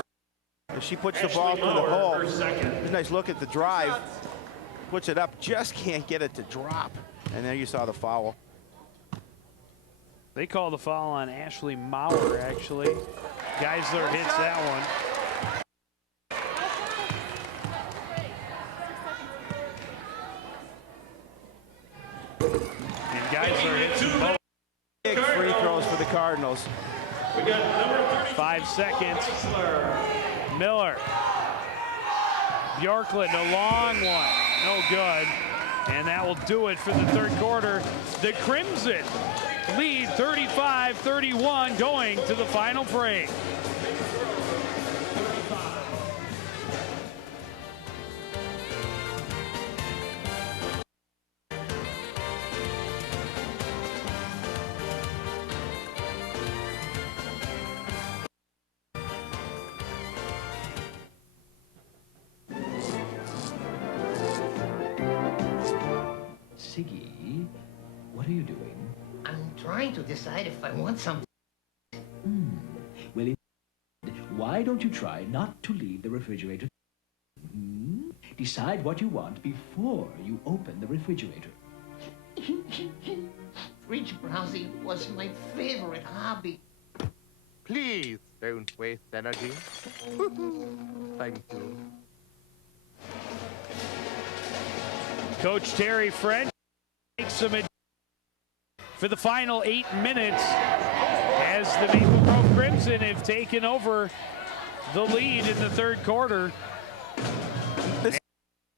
She puts the ball to the hole. A nice look at the drive. Puts it up, just can't get it to drop. And there you saw the foul. They call the foul on Ashley Maurer, actually. Geisler hits that one. And Geisler hits them both. Big free throws for the Cardinals. We got number 5 seconds. Miller. Bjorklund, a long one. No good. And that will do it for the third quarter. The Crimson lead 35-31 going to the final break. Siggy, what are you doing? I'm trying to decide if I want something. Well, why don't you try not to leave the refrigerator? Decide what you want before you open the refrigerator. Fridge browsing was my favorite hobby. Please don't waste energy. Thank you. Coach Terry French makes some for the final 8 minutes as the Maple Grove Crimson have taken over the lead in the third quarter.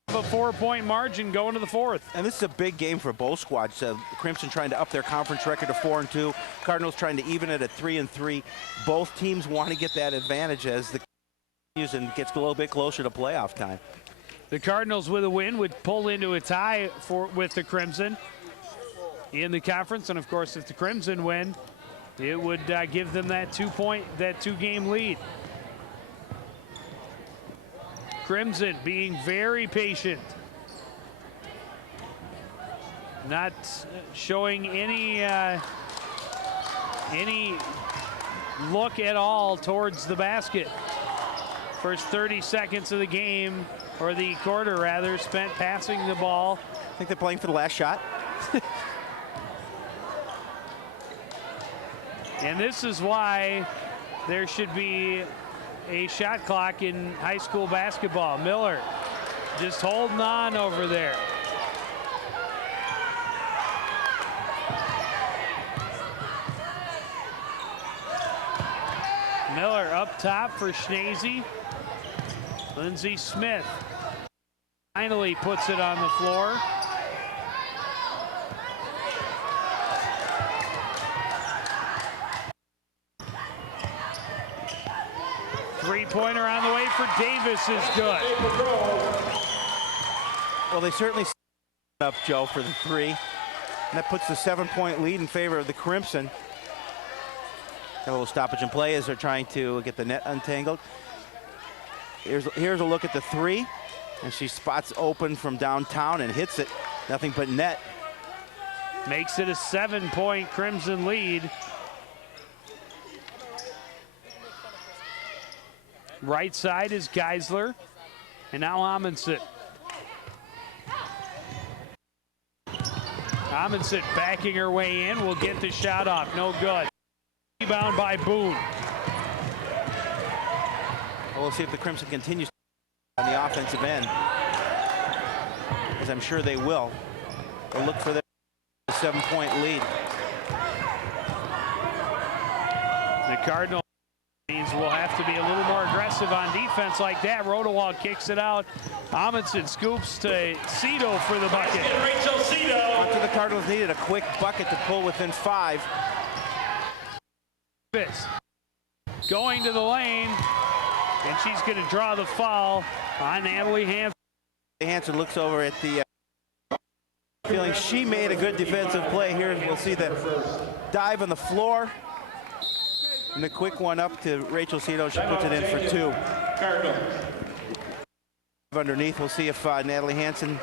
A 4-point margin going to the fourth. And this is a big game for both squads. Crimson trying to up their conference record to 4-2. Cardinals trying to even it at 3-3. Both teams want to get that advantage as the season gets a little bit closer to playoff time. The Cardinals with a win would pull into a tie with the Crimson in the conference, and of course, if the Crimson win, it would give them that 2-game lead. Crimson being very patient, not showing any look at all towards the basket. First 30 seconds of the game, or the quarter rather, spent passing the ball. I think they're playing for the last shot. And this is why there should be a shot clock in high school basketball. Miller just holding on over there. Miller up top for Schnazy. Lindsey Smith finally puts it on the floor. Three-pointer on the way for Davis is good. Well, they certainly set up, Joe, for the three. And that puts the 7-point lead in favor of the Crimson. Got a little stoppage in play as they're trying to get the net untangled. Here's a look at the three. And she spots open from downtown and hits it. Nothing but net. Makes it a 7-point Crimson lead. Right side is Geisler, and now Amundsen. Amundsen backing her way in, will get the shot off, no good. Rebound by Boone. Well, we'll see if the Crimson continues on the offensive end, as I'm sure they will. They'll look for their 7-point lead. The Cardinals will have to be a little more aggressive on defense like that. Rodewald kicks it out. Amundsen scoops to Cito for the bucket. Rachel Cito. After the Cardinals needed a quick bucket to pull within 5. Going to the lane, and she's going to draw the foul on Natalie Hansen. Hansen looks over at the feeling she made a good defensive play here. We'll see the dive on the floor. And the quick one up to Rachel Cito. She puts it in for 2. Underneath, we'll see if Natalie Hansen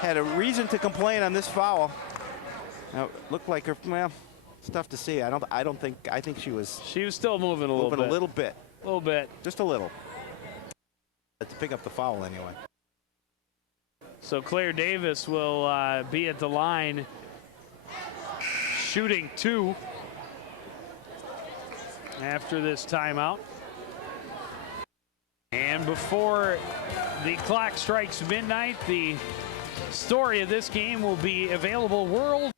had a reason to complain on this foul. Now, it looked like her, well, it's tough to see. I think she was still moving a little bit. A little bit. A little bit. Just a little. To pick up the foul anyway. So Claire Davis will be at the line, shooting 2 after this timeout. And before the clock strikes midnight, the story of this game will be available world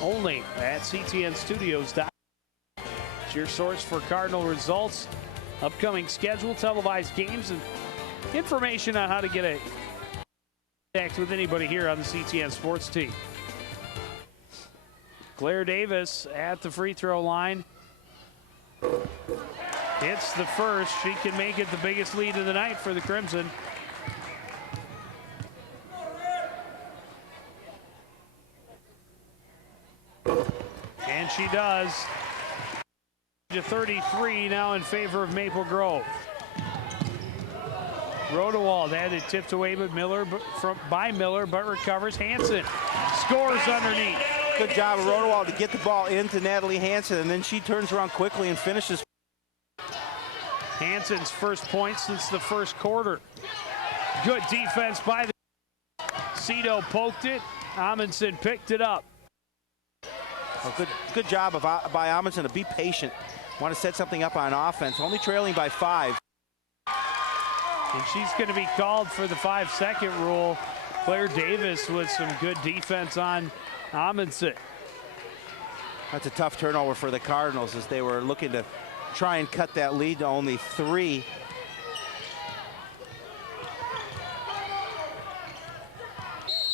only at CTN Studios. It's your source for Cardinal results, upcoming schedule, televised games, and information on how to get in contact with anybody here on the CTN Sports team. Claire Davis at the free throw line. Hits the first. She can make it the biggest lead of the night for the Crimson. And she does. To 33 now in favor of Maple Grove. Rodewald had it tipped away by Miller, but recovers. Hansen scores underneath. Good job of Rodewald to get the ball into Natalie Hansen, and then she turns around quickly and finishes. Hansen's first point since the first quarter. Good defense by the Cito poked it. Amundsen picked it up. Well, good job by Amundsen to be patient. Want to set something up on offense. Only trailing by 5. And she's going to be called for the 5-second rule. Claire Davis with some good defense on Amundsen. That's a tough turnover for the Cardinals as they were looking to try and cut that lead to only 3.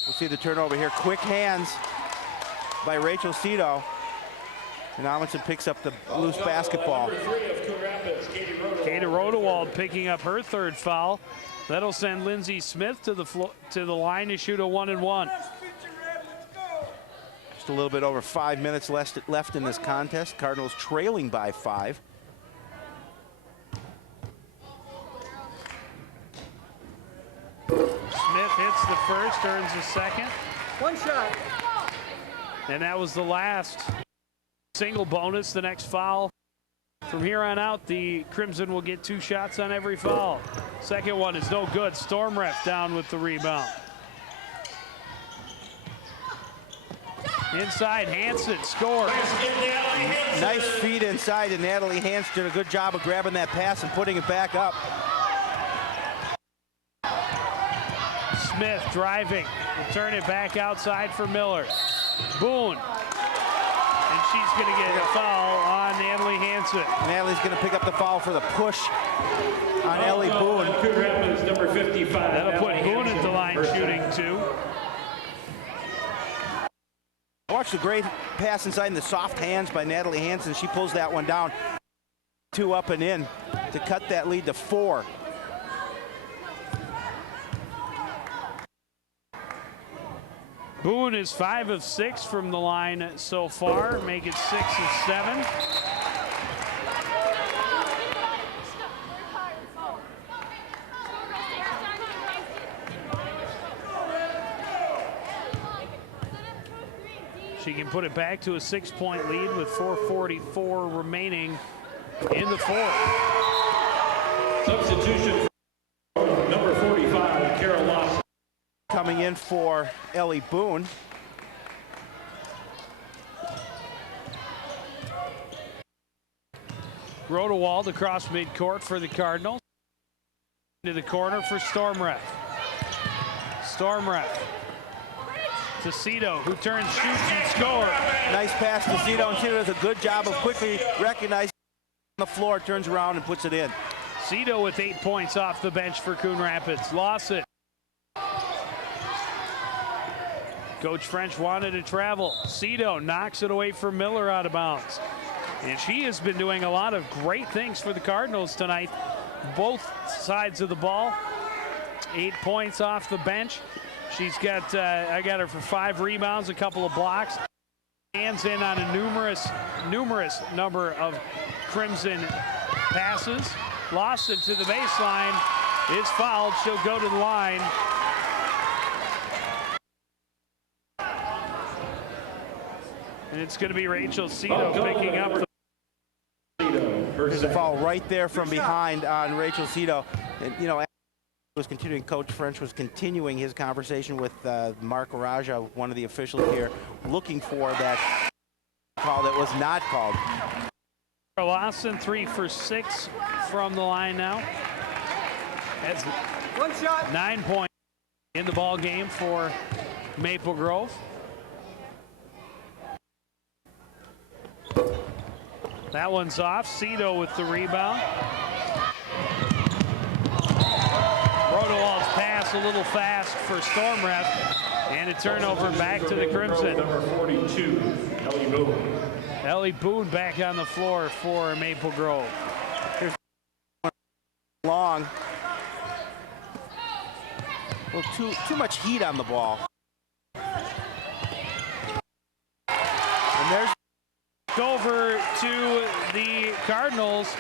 We'll see the turnover here. Quick hands by Rachel Cito. And Amundsen picks up the loose basketball. Katie Rodewald picking up her 3rd foul. That'll send Lindsay Smith to the line to shoot a 1-and-1. Just a little bit over 5 minutes left in this contest. Cardinals trailing by 5. Smith hits the first, earns the second. 1 shot. And that was the last single bonus. The next foul. From here on out, the Crimson will get 2 shots on every foul. Second one is no good. Stormref down with the rebound. Inside, Hansen scores. Nice feed inside, and Natalie Hansen did a good job of grabbing that pass and putting it back up. Smith driving. Will turn it back outside for Miller. Boone. And she's going to get a foul on Natalie Hansen. Natalie's going to pick up the foul for the push on Ellie Boone. Number 55. That'll put Boone at the line shooting 2. Watch the great pass inside in the soft hands by Natalie Hansen. She pulls that one down. 2 up and in to cut that lead to 4. Boone is 5 of 6 from the line so far, make it 6 of 7. She can put it back to a 6-point lead with 4:44 remaining in the 4th. Substitution for number 45, Carol Lawson. Coming in for Ellie Boone. Rodewald across midcourt for the Cardinals. Into the corner for Stormref. Stormref to Cito, who turns, shoots, and scores. Nice pass to Cito, and Cito does a good job of quickly recognizing the floor, turns around and puts it in. Cito with 8 points off the bench for Coon Rapids. Lawson. Coach French wanted to travel. Cito knocks it away from Miller out of bounds. And she has been doing a lot of great things for the Cardinals tonight. Both sides of the ball. 8 points off the bench. She's got, I got her for 5 rebounds, a couple of blocks. Hands in on a numerous number of Crimson passes. Lawson to the baseline is fouled. She'll go to the line. And it's going to be Rachel Cito picking up the. There's a foul right there from behind on Rachel Cito. And, you know, Coach French was continuing his conversation with Mark Raja, one of the officials here, looking for that call that was not called. Lawson 3 for 6 from the line now. That's 1 shot. 9 points in the ball game for Maple Grove. That one's off. Cito with the rebound. Rodewald's pass a little fast for Stormref, and a turnover back to the Crimson. Number 42, Ellie Boone. Ellie Boone back on the floor for Maple Grove. Here's long. Well, too much heat on the ball. And there's over to the Cardinals.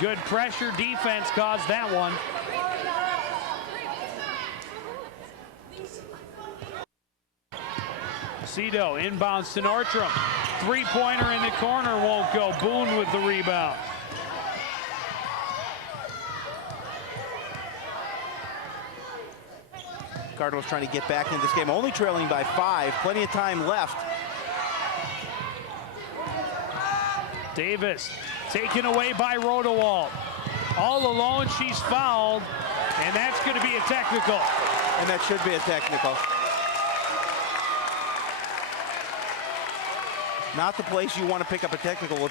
Good pressure defense caused that one. Cito inbounds to Nordstrom. Three-pointer in the corner won't go. Boone with the rebound. Cardinals trying to get back into this game, only trailing by 5. Plenty of time left. Davis taken away by Rodewald. All alone, she's fouled, and that's going to be a technical. And that should be a technical. Not the place you want to pick up a technical.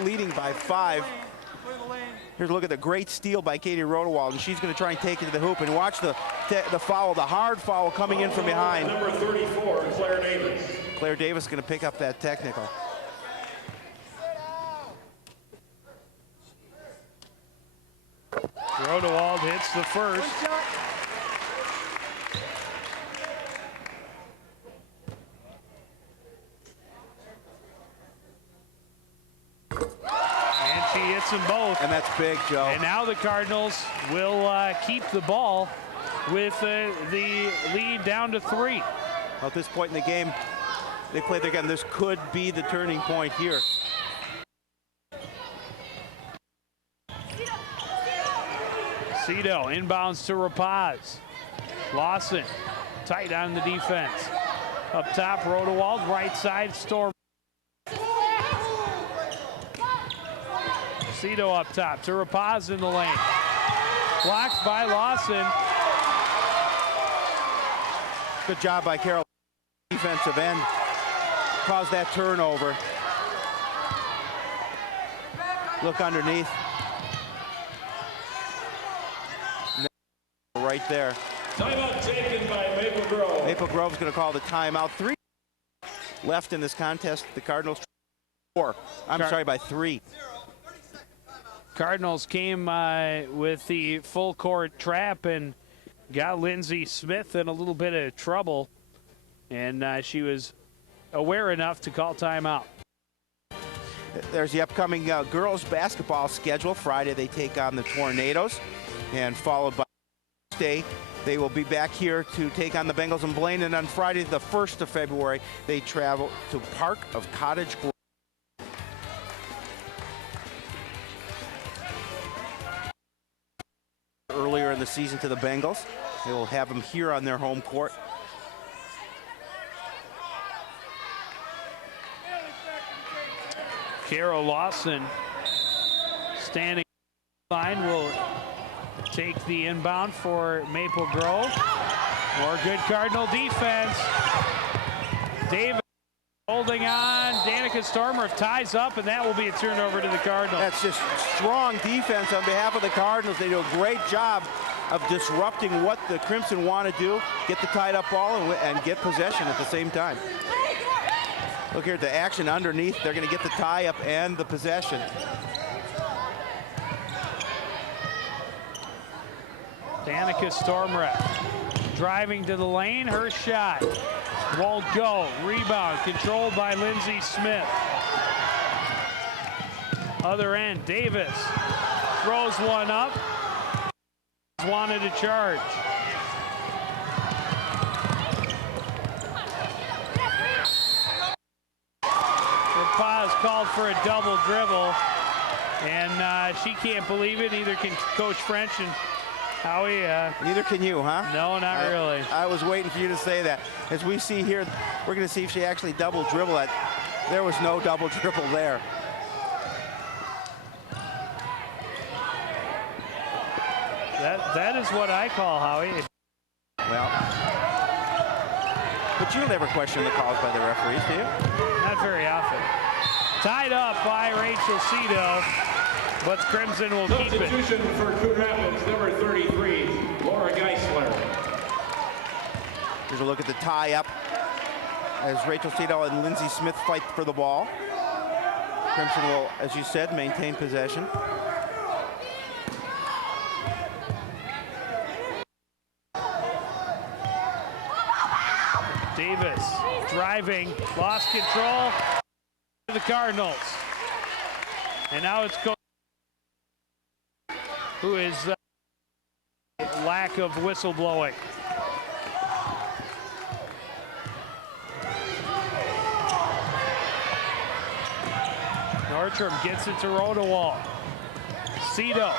Leading by 5. Here's a look at the great steal by Katie Rodewald, and she's going to try and take it to the hoop. And watch the foul, the hard foul coming in from behind. Number 34, Claire Davis. Claire Davis going to pick up that technical. Rodewald hits the first. And she hits them both. And that's big, Joe. And now the Cardinals will keep the ball with the lead down to 3. At this point in the game, they play their game. This could be the turning point here. Cito inbounds to Rapaz. Lawson tight on the defense. Up top, Rodewald, right side, Storm. Cito up top to Rapaz in the lane. Blocked by Lawson. Good job by Carroll. Defensive end caused that turnover. Look underneath. Right there. Timeout taken by Maple Grove. Maple Grove's going to call the timeout. 3 left in this contest. The Cardinals 4. Sorry, by 3. Cardinals came with the full court trap and got Lindsey Smith in a little bit of trouble, and she was aware enough to call timeout. There's the upcoming girls basketball schedule. Friday they take on the Tornadoes, and followed by Thursday they will be back here to take on the Bengals and Blaine, and on Friday the 1st of February they travel to Park of Cottage Grove. Earlier in the season to the Bengals. They will have them here on their home court. Carol Lawson standing line will take the inbound for Maple Grove. More good Cardinal defense. Davis holding on. Danica Stormer ties up, and that will be a turnover to the Cardinals. That's just strong defense on behalf of the Cardinals. They do a great job of disrupting what the Crimson want to do, get the tied up ball and get possession at the same time. Look here at the action underneath. They're going to get the tie up and the possession. Danica Stormrep driving to the lane. Her shot won't go. Rebound controlled by Lindsey Smith. Other end, Davis throws one up. Wanted to charge. Rapaz called for a double dribble, and she can't believe it. Neither can Coach French and Howie. Neither can you, huh? No, not really. I was waiting for you to say that. As we see here, we're going to see if she actually double dribble it. There was no double dribble there. That is what I call Howie. Well, but you never question the calls by the referees, do you? Not very often. Tied up by Rachel Cito, but Crimson will keep it. Substitution for Coon Rapids, number 33, Laura Geisler. Here's a look at the tie-up as Rachel Cito and Lindsey Smith fight for the ball. Crimson will, as you said, maintain possession. Davis driving, lost control to the Cardinals. And now it's Coach, who is lack of whistleblowing. Nordstrom gets it to Rodewald. Cito.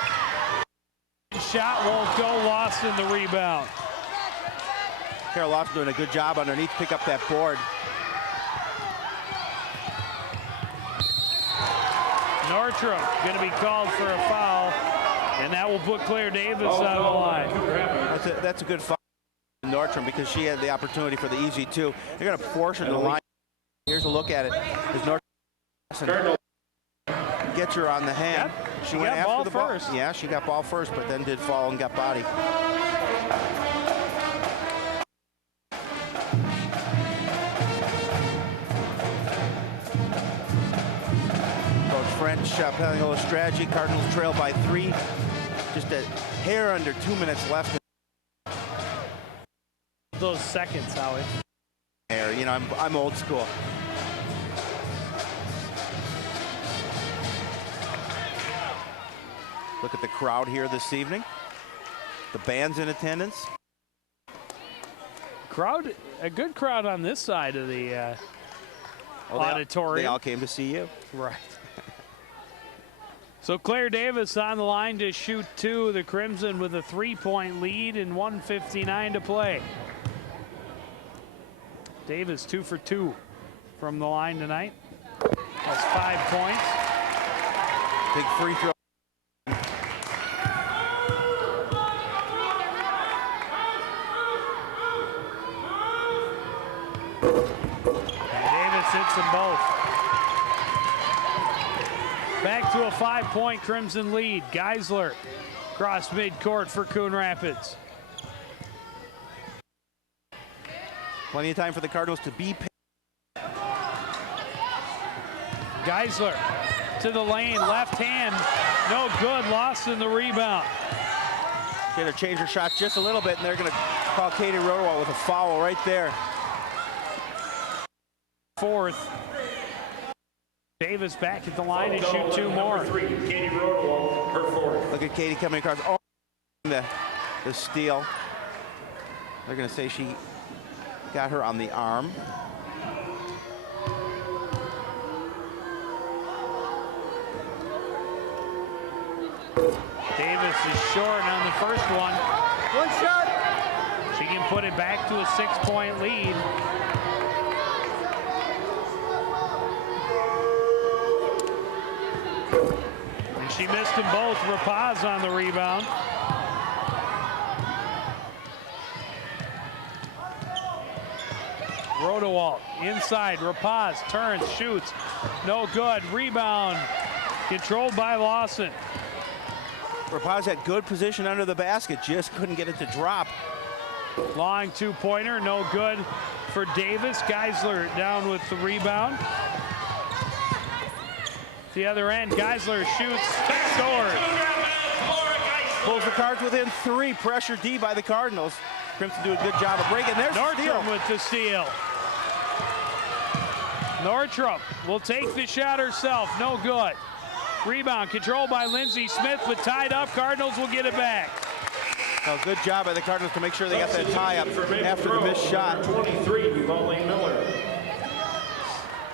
Shot won't go, lost in the rebound. Carol Lawson doing a good job underneath, pick up that board. Nordstrom going to be called for a foul, and that will put Claire Davis out of the line. That's a good foul, Nordstrom, because she had the opportunity for the easy two. They're going to force her to the line. Here's a look at it. As Nordstrom gets her on the hand. Yep. She went after the ball first. Yeah, she got ball first, but then did fall and got body. Coach French applying a little strategy. Cardinals trail by 3. Just a hair under 2 minutes left. Those seconds, Howie. You know, I'm old school. Look at the crowd here this evening. The band's in attendance. Crowd, a good crowd on this side of the auditorium. They all came to see you. Right. So Claire Davis on the line to shoot 2. The Crimson with a 3-point lead and 1:59 to play. Davis 2 for 2 from the line tonight. That's 5 points. Big free throw. Davis hits them both. Back to a 5-point Crimson lead. Geisler cross midcourt for Coon Rapids. Plenty of time for the Cardinals to be. Geisler to the lane, left hand, no good, lost in the rebound. Going to change her shot just a little bit, and they're going to call Katie Rodewald with a foul right there. 4th. Davis back at the line to shoot 2 more. Katie Rodewald, her 4th. Look at Katie coming across. Oh, the steal. They're going to say she got her on the arm. Davis is short on the first one. One shot. She can put it back to a 6-point lead. And she missed them both. Rapaz on the rebound. Rodewald inside. Rapaz turns, shoots. No good. Rebound controlled by Lawson. Rapaz had good position under the basket, just couldn't get it to drop. Long 2-pointer, no good for Davis. Geisler down with the rebound. The other end, Geisler shoots, scores. Pulls the Cards within 3, pressure D by the Cardinals. Crimson do a good job of breaking. There's Nordstrom with the steal. Nordstrom will take the shot herself, no good. Rebound controlled by Lindsay Smith, but tied up. Cardinals will get it back. Oh, good job by the Cardinals to make sure they got that tie up after the missed shot. 23, Molly Miller.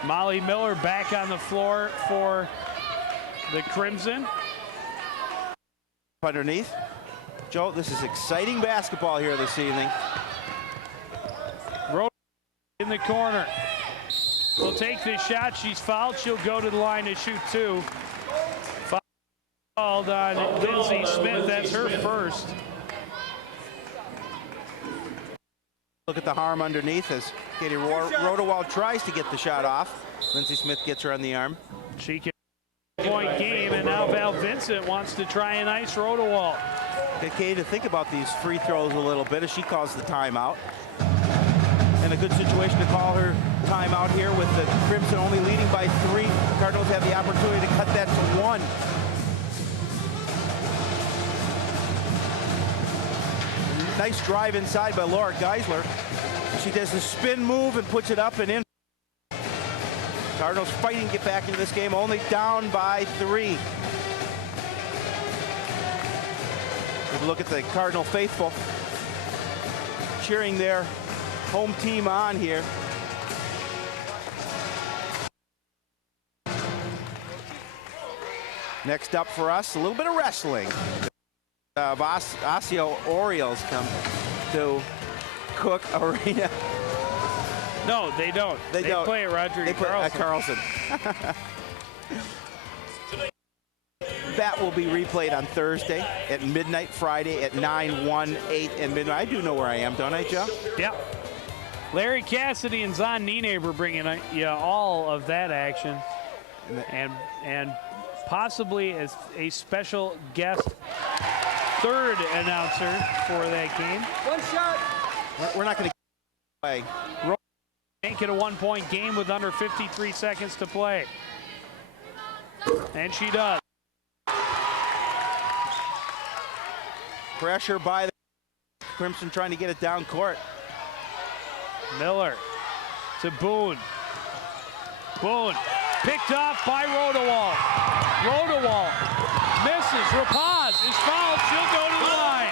Molly Miller back on the floor for the Crimson. Underneath. Joe, this is exciting basketball here this evening. Rode in the corner. Will take this shot. She's fouled. She'll go to the line to shoot 2. Fouled on Lindsay Smith. That's her first. Look at the harm underneath as Katie Rodewald tries to get the shot off. Lindsay Smith gets her on the arm. She can point game, and now Val Vincent wants to try and ice Rodewald. Get Katie to think about these free throws a little bit as she calls the timeout. And a good situation to call her timeout here with the Crimson only leading by 3. The Cardinals have the opportunity to cut that to 1. Nice drive inside by Laura Geisler. She does the spin move and puts it up and in. Cardinals fighting to get back into this game, only down by 3. Look at the Cardinal faithful cheering their home team on here. Next up for us, a little bit of wrestling. Osseo Orioles come to Cook Arena. No, they don't. They don't. play at Roger They play at Carlson. That will be replayed on Thursday at midnight, Friday at 9, 1, 8, and midnight. I do know where I am, don't I, Joe? Yep. Larry Cassidy and Zon Nienaber bringing you all of that action, and possibly as a special guest third announcer for that game. One shot. We're not going to play. Make it a one-point game with under 53 seconds to play. And she does. Pressure by the Crimson trying to get it down court. Miller to Boone. Boone picked off by Rodewald. Rodewald misses. Rapaz is fouled. She'll go to the line.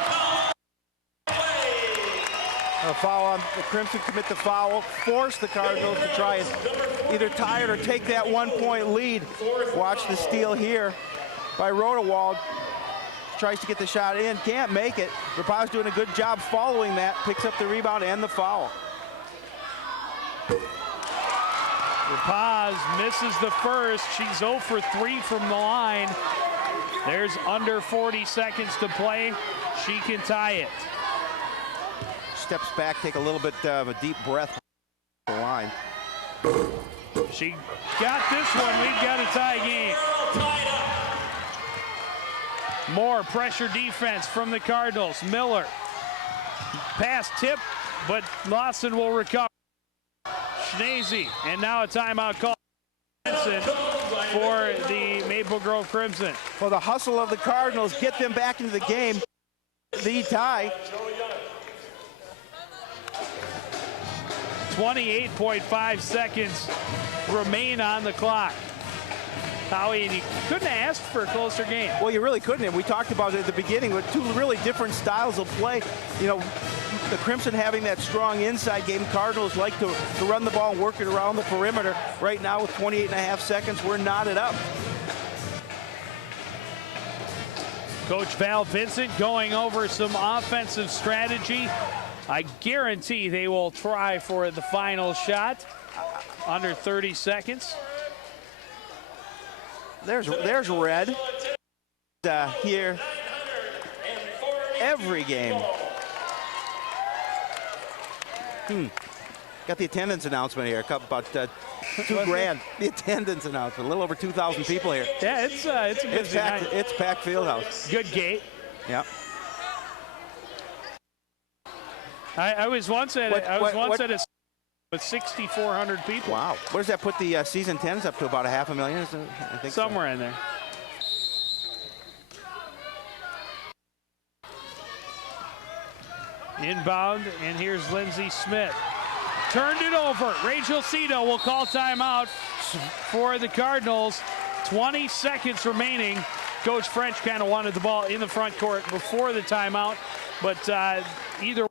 A foul on the Crimson, commit the foul, force the Cardinals to try and either tie it or take that 1-point lead. Watch the steal here by Rodewald. Tries to get the shot in, can't make it. Rapaz doing a good job following that, picks up the rebound and the foul. Rapaz misses the first. She's 0 for 3 from the line. There's under 40 seconds to play. She can tie it. Steps back, take a little bit of a deep breath. The line. She got this one. We've got a tie game. More pressure defense from the Cardinals. Miller. Pass tip, but Lawson will recover. Schnazy, and now a timeout call for the Maple Grove Crimson. Well, the hustle of the Cardinals get them back into the game. The tie. 28.5 seconds remain on the clock. Howie, and you couldn't have asked for a closer game. Well, you really couldn't have. We talked about it at the beginning with two really different styles of play. You know, the Crimson having that strong inside game. Cardinals like to run the ball and work it around the perimeter. Right now with 28.5 seconds, we're knotted up. Coach Val Vincent going over some offensive strategy. I guarantee they will try for the final shot. Under 30 seconds. There's red here every game. Got the attendance announcement here. About $2,000. The attendance announcement. A little over 2,000 people here. Yeah, it's a busy night. It's packed field house. Good gate. Yep. I was once at a with 6,400 people. Wow. What does that put the season attendance up to? About 500,000? I think somewhere in there. Inbound, and here's Lindsey Smith. Turned it over. Rachel Cito will call timeout for the Cardinals. 20 seconds remaining. Coach French kind of wanted the ball in the front court before the timeout, but either way,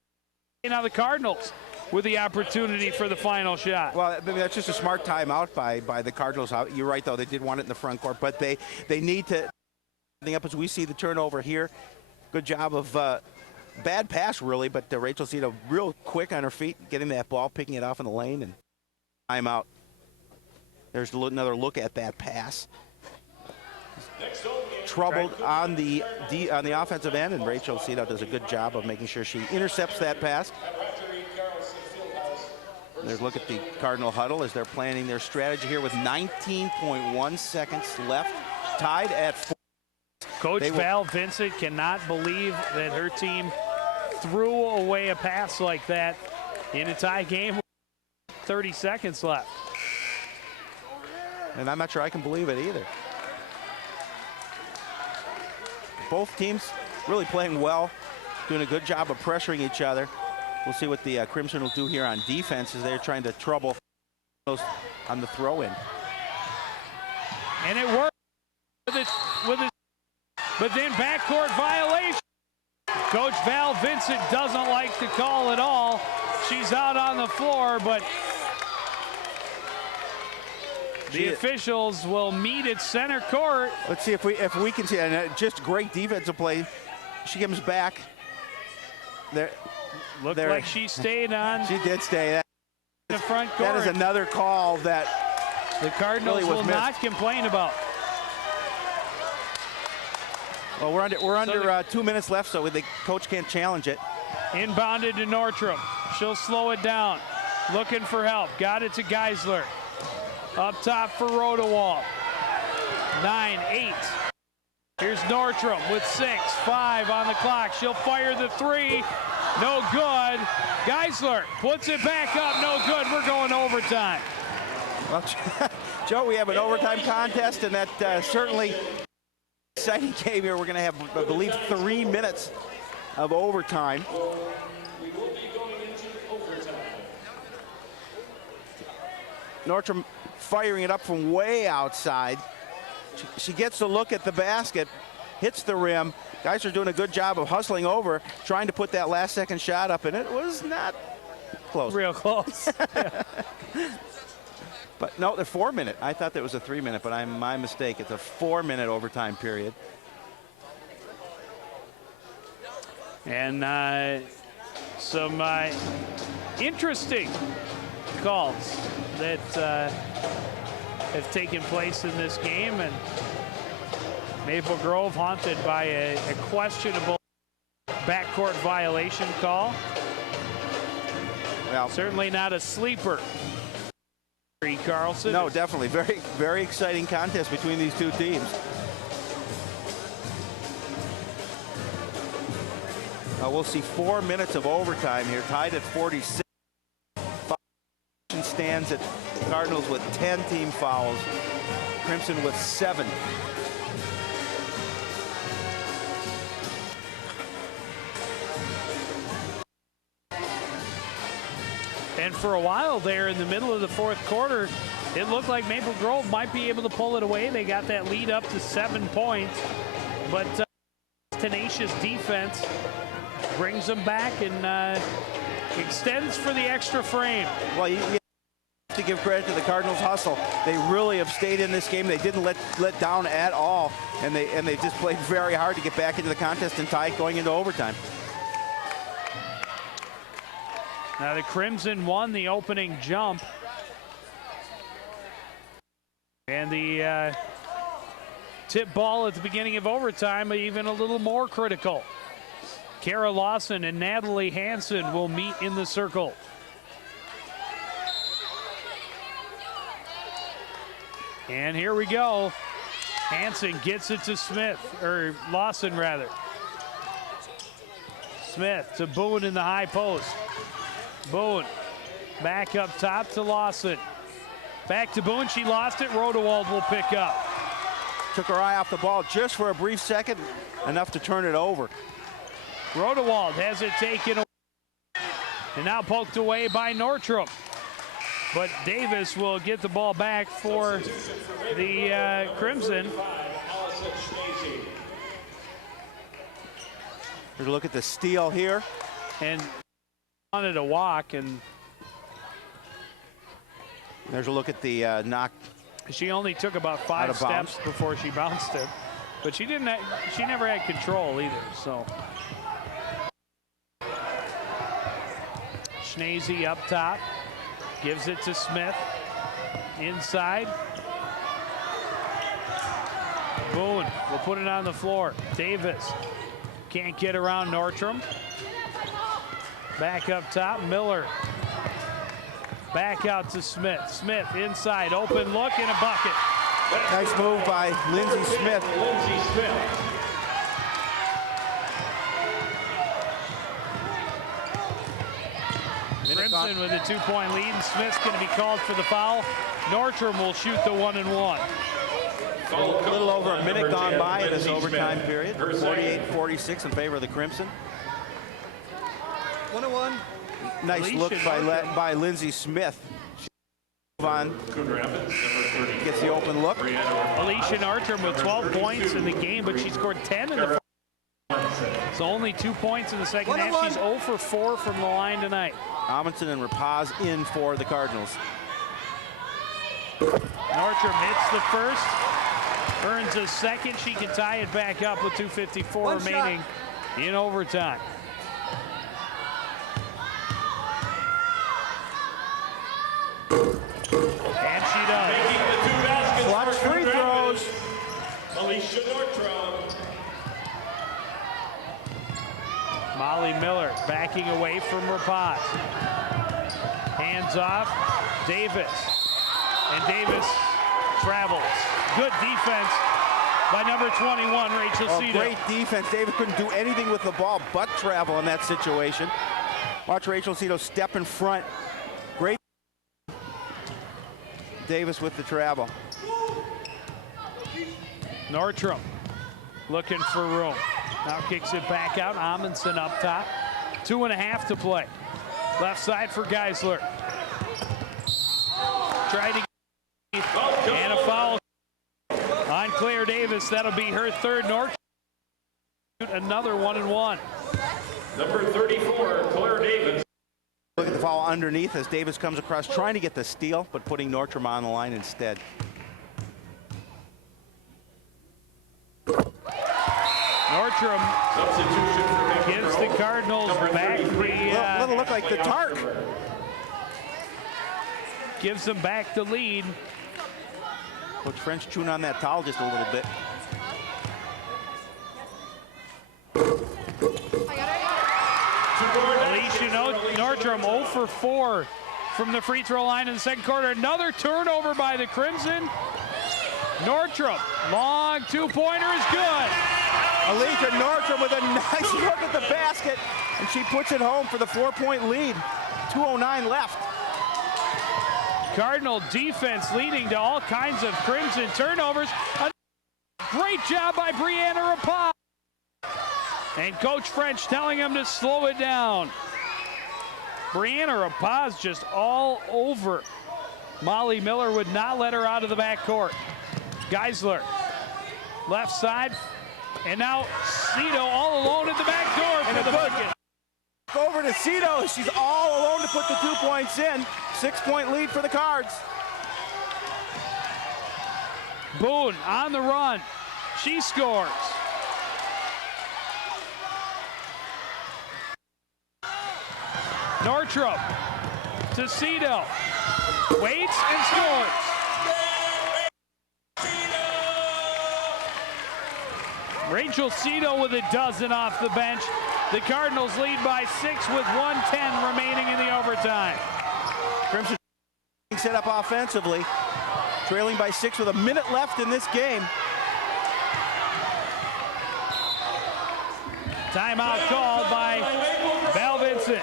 now the Cardinals with the opportunity for the final shot. Well, I mean, that's just a smart timeout by the Cardinals. You're right, though. They did want it in the front court, but they need to up as we see the turnover here. Good job of bad pass, really, but Rachel Cito real quick on her feet, getting that ball, picking it off in the lane, and timeout. There's another look at that pass. Troubled on the offensive end, and Rachel Cito does a good job of making sure she intercepts that pass. There's a look at the Cardinal huddle as they're planning their strategy here with 19.1 seconds left, tied at 4. Coach Val Vincent cannot believe that her team threw away a pass like that in a tie game with 30 seconds left. And I'm not sure I can believe it either. Both teams really playing well, doing a good job of pressuring each other. We'll see what the Crimson will do here on defense as they're trying to trouble on the throw-in. And it worked but then backcourt violation. Coach Val Vincent doesn't like the call at all. She's out on the floor, but The officials will meet at center court. Let's see if we can see. And just great defensive play. She comes back. There. Looked like she stayed on. She did stay. In the front court. That is another call that the Cardinals really will not complain about. Well, we're under 2 minutes left, so the coach can't challenge it. Inbounded to Nordstrom. She'll slow it down. Looking for help. Got it to Geisler. Up top for Rodewald. 9-8. Here's Nordstrom with 6-5 on the clock. She'll fire the three. No good. Geisler puts it back up. No good. We're going to overtime. Well, Joe, we have an overtime contest, and that certainly exciting game here. We're going to have, I believe, 3 minutes of overtime. Nordstrom firing it up from way outside. She gets a look at the basket, hits the rim. Guys are doing a good job of hustling over, trying to put that last second shot up, and it was not close. Real close. But no, the 4 minute. I thought that was a 3 minute, but my mistake. It's a 4 minute overtime period. And some interesting calls that have taken place in this game, and Maple Grove haunted by a questionable backcourt violation call. Well, certainly not a sleeper. Carlson. No, definitely. Very, very exciting contest between these two teams. We'll see 4 minutes of overtime here, tied at 46. Stands at Cardinals with 10 team fouls. Crimson with 7. And for a while there in the middle of the fourth quarter, it looked like Maple Grove might be able to pull it away. They got that lead up to 7 points, but tenacious defense brings them back and extends for the extra frame. Well, you have to give credit to the Cardinals' hustle. They really have stayed in this game. They didn't let down at all, and they just played very hard to get back into the contest and tie it going into overtime. Now the Crimson won the opening jump. And the tip ball at the beginning of overtime even a little more critical. Kara Lawson and Natalie Hansen will meet in the circle. And here we go. Hansen gets it to Smith, or Lawson rather. Smith to Boone in the high post. Boone back up top to Lawson. Back to Boone, she lost it. Rodewald will pick up. Took her eye off the ball just for a brief second, enough to turn it over. Rodewald has it taken away. And now poked away by Nordstrom. But Davis will get the ball back for the Crimson. Here's a look at the steal here. And wanted a walk, and there's a look at the knock. She only took about 5 steps before she bounced it, but she didn't. She never had control either. So Schnazy up top, gives it to Smith inside. Boone will put it on the floor. Davis can't get around Nordstrom. Back up top, Miller. Back out to Smith. Smith inside, open look and a bucket. Nice move by Lindsey Smith. Crimson with a 2-point lead, and Smith's going to be called for the foul. Nordstrom will shoot the 1-and-1. A little over a minute gone by in this overtime period. 48-46 in favor of the Crimson. 1-and-1. Nice look by Lindsey Smith. On. Gets the open look. Alicia Nordstrom with 12 points in the game, but she scored 10 in the first. So only 2 points in the second half. She's 0 for 4 from the line tonight. Amundsen and Rapaz in for the Cardinals. Nordstrom hits the first, earns a second. She can tie it back up with 2:54 remaining in overtime. And she does. Making the 2 baskets. Clutch free throws. Alicia Nordstrom. Molly Miller backing away from Rapaz. Hands off, Davis. And Davis travels. Good defense by number 21, Rachel Cito. Great defense. Davis couldn't do anything with the ball but travel in that situation. Watch Rachel Cito step in front. Great. Davis with the travel. Nordstrom looking for room. Now kicks it back out. Amundsen up top. 2.5 to play. Left side for Geisler. Trying to get and a foul on Claire Davis. That'll be her third. Nordstrom another 1-and-1. Number 34, Claire Davis. Look at the foul underneath as Davis comes across trying to get the steal, but putting Nordstrom on the line instead. Nordstrom gives the Cardinals back the little look like the Tark. Gives them back the lead. Coach French chewing on that towel just a little bit. Alicia Nordstrom 0 for 4 from the free throw line in the second quarter. Another turnover by the Crimson. Nordstrom, long two-pointer is good. Alicia Nordstrom with a nice look at the basket, and she puts it home for the 4-point lead. 2:09 left. Cardinal defense leading to all kinds of Crimson turnovers. A great job by Brianna Rapaz. And Coach French telling him to slow it down. Brianna Rapaz just all over. Molly Miller would not let her out of the backcourt. Geisler, left side, and now Cito all alone at the back door for the bucket. Over to Cito. She's all alone to put the 2 points in. 6-point lead for the Cards. Boone on the run. She scores. Nordstrom to Cito. Waits and scores. Rachel Cito with a dozen off the bench. The Cardinals lead by 6 with 1:10 remaining in the overtime. Crimson set up offensively, trailing by 6 with a minute left in this game. Timeout called by Val Vincent.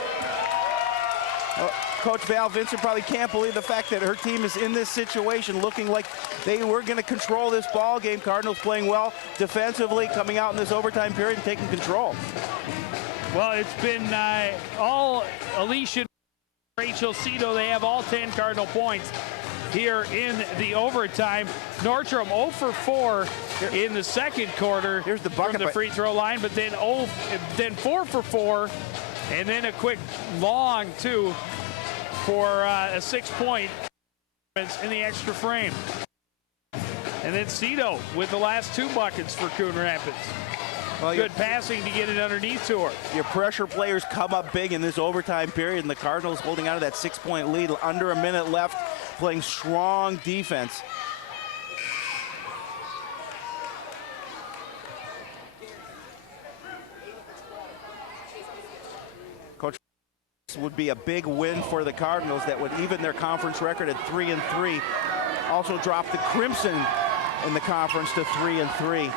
Coach Val Vincent probably can't believe the fact that her team is in this situation, looking like they were going to control this ball game. Cardinals playing well defensively, coming out in this overtime period and taking control. Well, it's been all Alicia, Rachel Cito. They have all 10 Cardinal points here in the overtime. Nordstrom 0 for 4 in the second quarter. Here's the bucket from the free throw line, but then 4 for 4, and then a quick long 2 for a 6-point in the extra frame. And then Cito with the last 2 buckets for Coon Rapids. Well, good passing to get it underneath to her. Your pressure players come up big in this overtime period, and the Cardinals holding out of that 6-point lead, under a minute left, playing strong defense. Coach, this would be a big win for the Cardinals that would even their conference record at 3-3. Also drop the Crimson in the conference to 3-3.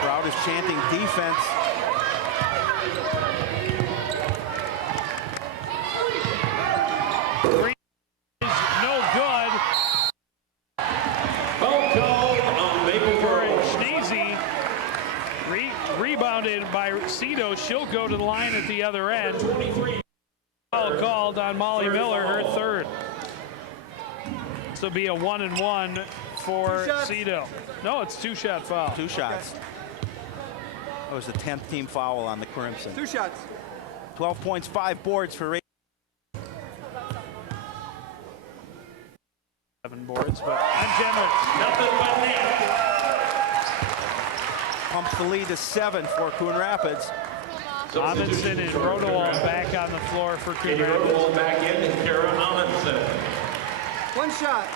Crowd is chanting defense. Three is no good. Rebounded by Cito. She'll go to the line at the other end. Foul called on Molly Miller, her third. This will be a 1-and-1 for Cito. No, it's 2-shot foul. 2 shots. That was the 10th team foul on the Crimson. 2 shots. 12 points, 5 boards for 7 boards, but ungenerous. Nothing but net. Pumps the lead to 7 for Coon Rapids. Amundsen and Rodewald back on the floor for Coon Rapids. Rodewald back in and Kara Amundsen. 1 shot.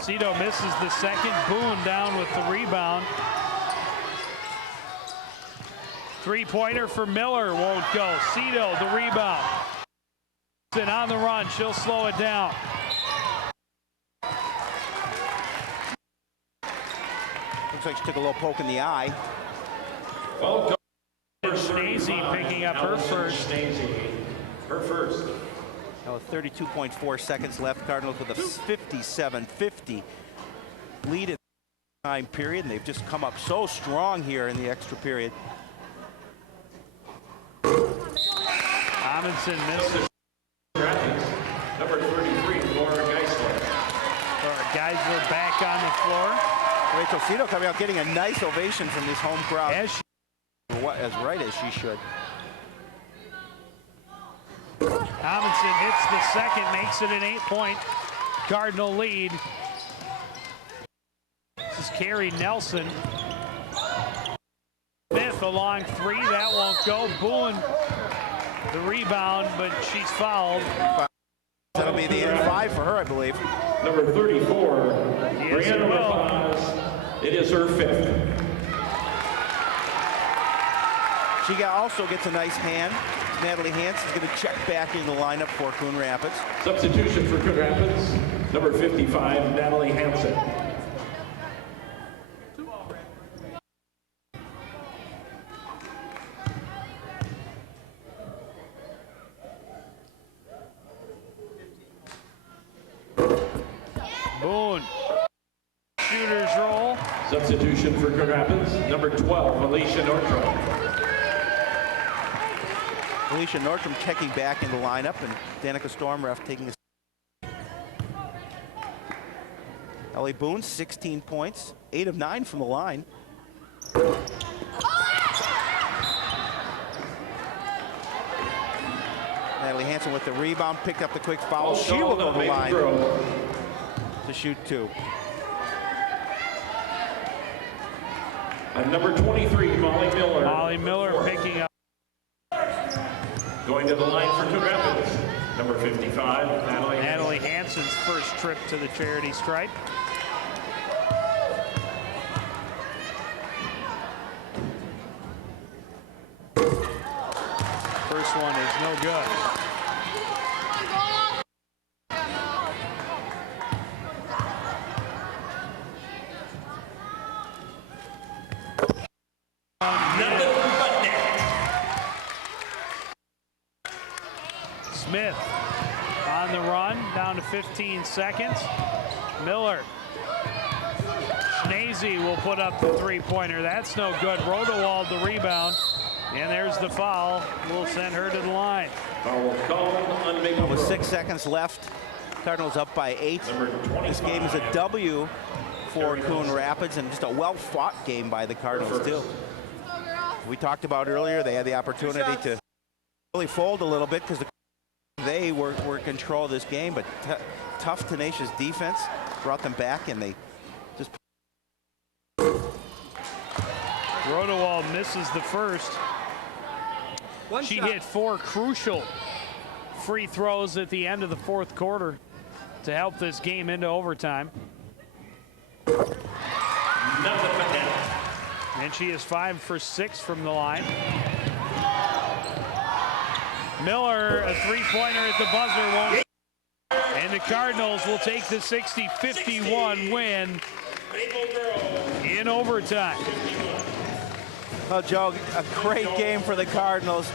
Cito misses the second. Boone down with the rebound. 3-pointer for Miller won't go. Cito the rebound. And on the run, she'll slow it down. Looks like she took a little poke in the eye. Schnazy picking up her first. Her first. Now with 32.4 seconds left, Cardinals with a 57-50 lead in the time period, and they've just come up so strong here in the extra period. Amundsen misses. Number 33, Laura Geisler. Geisler back on the floor. Rachel Cito coming out getting a nice ovation from this home crowd. As right as she should. Amundsen hits the second, makes it an 8-point Cardinal lead. This is Carrie Nelson. Smith a long 3, that won't go. Boone the rebound, but she's fouled. That'll be the end 5 for her, I believe. Number 34, Yes, Brianna Rafaz. It is her 5th. She also gets a nice hand. Natalie Hansen's going to check back in the lineup for Coon Rapids. Substitution for Coon Rapids, number 55, Natalie Hansen. Boone. Shooters roll. Substitution for Coon Rapids, number 12, Alicia Nordstrom. Alicia Nordstrom checking back in the lineup, and Danica Stormref taking a... Ellie Boone, 16 points, 8 of 9 from the line. Natalie Hansen with the rebound, picked up the quick foul. She will go to the line to shoot 2. And number 23, Molly Miller. Molly Miller picking up. Going to the line for Coon Rapids, number 55, Natalie Hansen's first trip to the charity stripe. First one is no good. Smith on the run, down to 15 seconds. Miller. Schnazy will put up the 3-pointer. That's no good. Rodewald the rebound. And there's the foul. We'll send her to the line. With 6 seconds left, Cardinals up by 8. This game is a W for Coon Rapids, and just a well-fought game by the Cardinals, too. We talked about earlier, they had the opportunity to really fold a little bit because they were in control of this game, but tough, tenacious defense brought them back, and they just... Rodewald misses the first. She hit 4 crucial free throws at the end of the 4th quarter to help this game into overtime. And she is 5 for 6 from the line. Miller, a 3-pointer at the buzzer, won't. And the Cardinals will take the 60-51 win in overtime. Well, Joe, a great game for the Cardinals.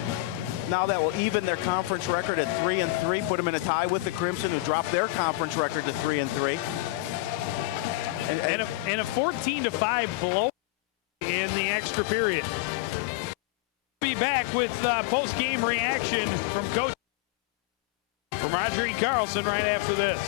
Now that will even their conference record at 3-3, put them in a tie with the Crimson, who dropped their conference record to 3-3. And a 14-5 blow in the extra period. We'll be back with post-game reaction from Coach Rodrigue Carlson right after this.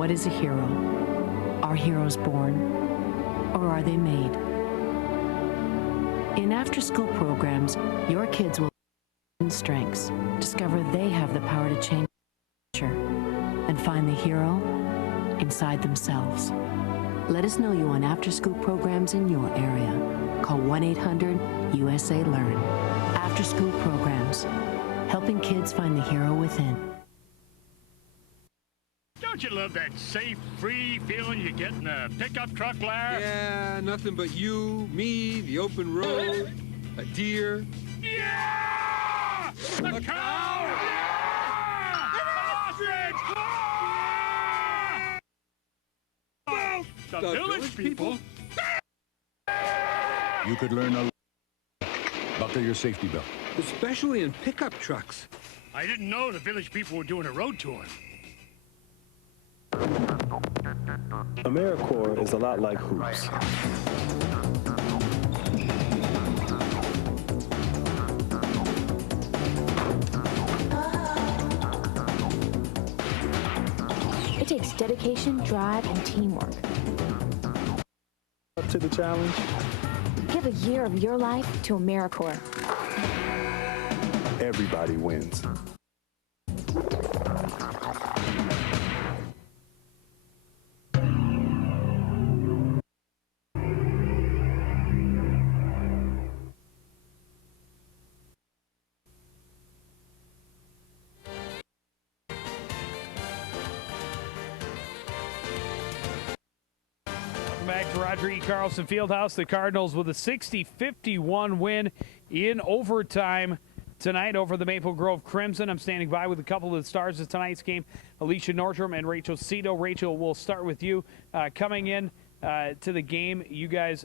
What is a hero? Are heroes born, or are they made? In after-school programs, your kids will learn strengths, discover they have the power to change their future, and find the hero inside themselves. Let us know you on after-school programs in your area. Call 1-800-USA-LEARN. After-school programs, helping kids find the hero within. Don't you love that safe, free feeling you get in a pickup truck, Larry? Yeah, nothing but you, me, the open road, a deer. Yeah! A cow! Yeah! An ostrich! Ah! The village people. You could learn a lot. Buckle your safety belt. Especially in pickup trucks. I didn't know the village people were doing a road tour. AmeriCorps is a lot like hoops. It takes dedication, drive, and teamwork. Up to the challenge. Give a year of your life to AmeriCorps. Everybody wins. Back to Roger E. Carlson Fieldhouse. The Cardinals with a 60-51 win in overtime tonight over the Maple Grove Crimson. I'm standing by with a couple of the stars of tonight's game, Alicia Nordstrom and Rachel Cito. Rachel, we'll start with you. Coming in to the game, you guys,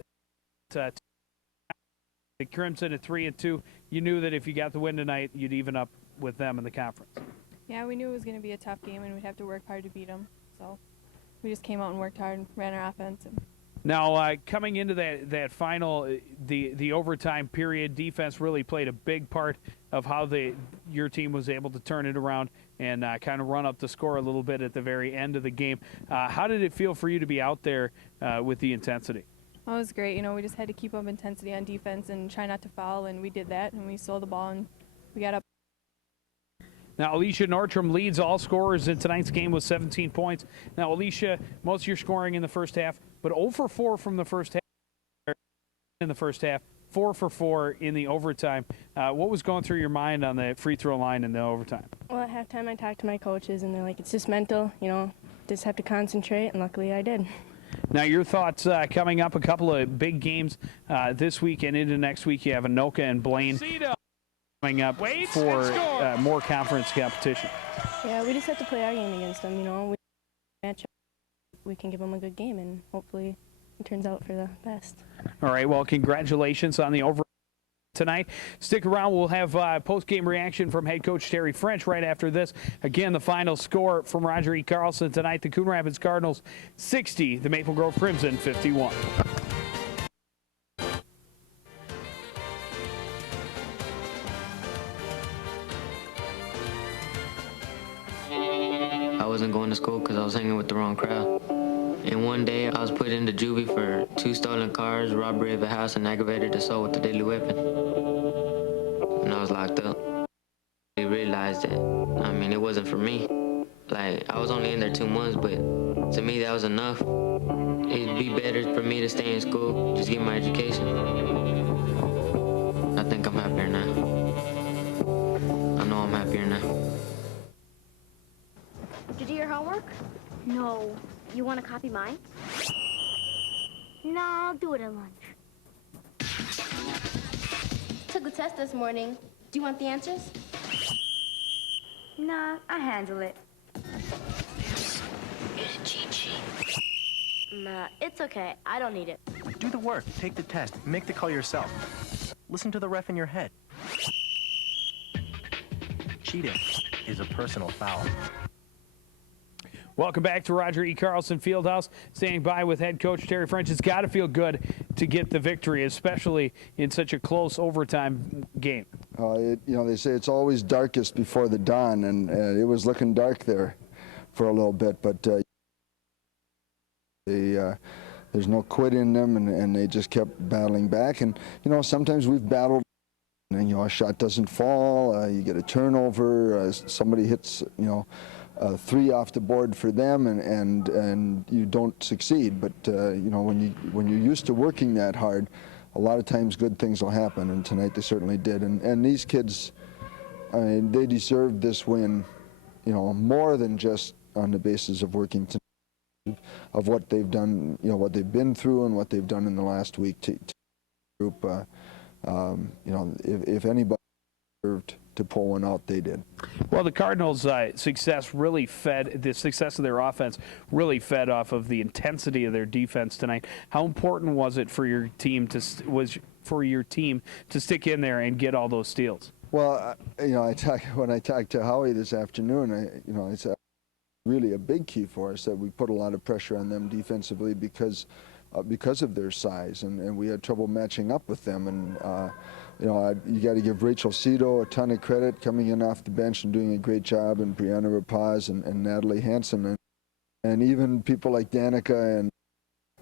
the Crimson at 3-2. You knew that if you got the win tonight, you'd even up with them in the conference. Yeah, we knew it was going to be a tough game, and we'd have to work hard to beat them. So we just came out and worked hard and ran our offense. Now, coming into that final, the overtime period, defense really played a big part of how your team was able to turn it around and kind of run up the score a little bit at the very end of the game. How did it feel for you to be out there with the intensity? It was great. You know, we just had to keep up intensity on defense and try not to foul, and we did that, and we stole the ball, and we got up. Now, Alicia Nordstrom leads all scorers in tonight's game with 17 points. Now, Alicia, most of your scoring in the first half, but 0 for 4 from the first half. In the first half, 4 for 4 in the overtime. What was going through your mind on the free throw line in the overtime? Well, at halftime, I talked to my coaches, and they're like, it's just mental, you know, just have to concentrate, and luckily I did. Now, your thoughts coming up, a couple of big games this week and into next week. You have Anoka and Blaine coming up for more conference competition. Yeah, we just have to play our game against them, you know. We match up, we can give them a good game, and hopefully it turns out for the best. All right, well, congratulations on the over tonight. Stick around. We'll have post-game reaction from head coach Terry French right after this. Again, the final score from Roger E. Carlson tonight, the Coon Rapids Cardinals 60, the Maple Grove Crimson 51. I wasn't going to school because I was hanging with the wrong crowd. And one day I was put into juvie for 2 stolen cars, robbery of a house, and aggravated assault with a deadly weapon. And I was locked up. I realized that, I mean, it wasn't for me. Like, I was only in there 2 months, but to me that was enough. It'd be better for me to stay in school, just get my education. I think I'm happier now. I know I'm happier now. Did you do your homework? No. You want to copy mine? No, I'll do it at lunch. Took the test this morning. Do you want the answers? Nah, I handle it. Here's a cheat sheet. Nah, it's okay. I don't need it. Do the work, take the test, make the call yourself. Listen to the ref in your head. Cheating is a personal foul. Welcome back to Roger E. Carlson Fieldhouse. Standing by with head coach Terry French. It's got to feel good to get the victory, especially in such a close overtime game. You know, they say it's always darkest before the dawn, and it was looking dark there for a little bit, but There's no quit in them, and they just kept battling back. And you know, sometimes we've battled, and you know, a shot doesn't fall, you get a turnover, somebody hits, you know, 3 off the board for them, and you don't succeed. But you know, when you're used to working that hard, a lot of times good things will happen, and tonight they certainly did. And these kids, I mean, they deserved this win, you know, more than just on the basis of working tonight, of what they've done, you know, what they've been through and what they've done in the last week to group. You know, if anybody deserved to pull one out, they did. Well, the Cardinals' success really fed, the success of their offense really fed off of the intensity of their defense tonight. How important was it for your team to stick in there and get all those steals? Well, you know, when I talked to Howie this afternoon, you know, I said really a big key for us that we put a lot of pressure on them defensively because of their size, and we had trouble matching up with them. And you know, you got to give Rachel Cito a ton of credit coming in off the bench and doing a great job, and Brianna Rapaz and Natalie Hansen, and even people like Danica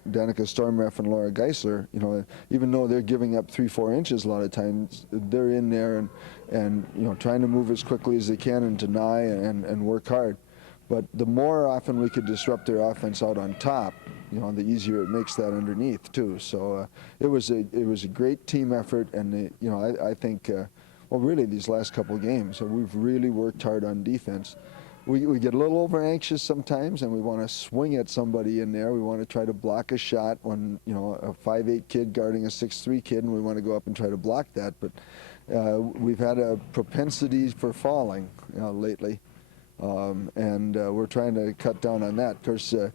Stormreff and Laura Geisler. You know, even though they're giving up 3-4 inches a lot of times, they're in there and you know, trying to move as quickly as they can and deny and work hard. But the more often we could disrupt their offense out on top, you know, the easier it makes that underneath too. So it was a great team effort, and you know, I think well, really these last couple of games, we've really worked hard on defense. We get a little over anxious sometimes, and we want to swing at somebody in there. We want to try to block a shot when, you know, a 5'8" kid guarding a 6'3" kid, and we want to go up and try to block that. But we've had a propensity for falling, you know, lately. And we're trying to cut down on that. Of course, you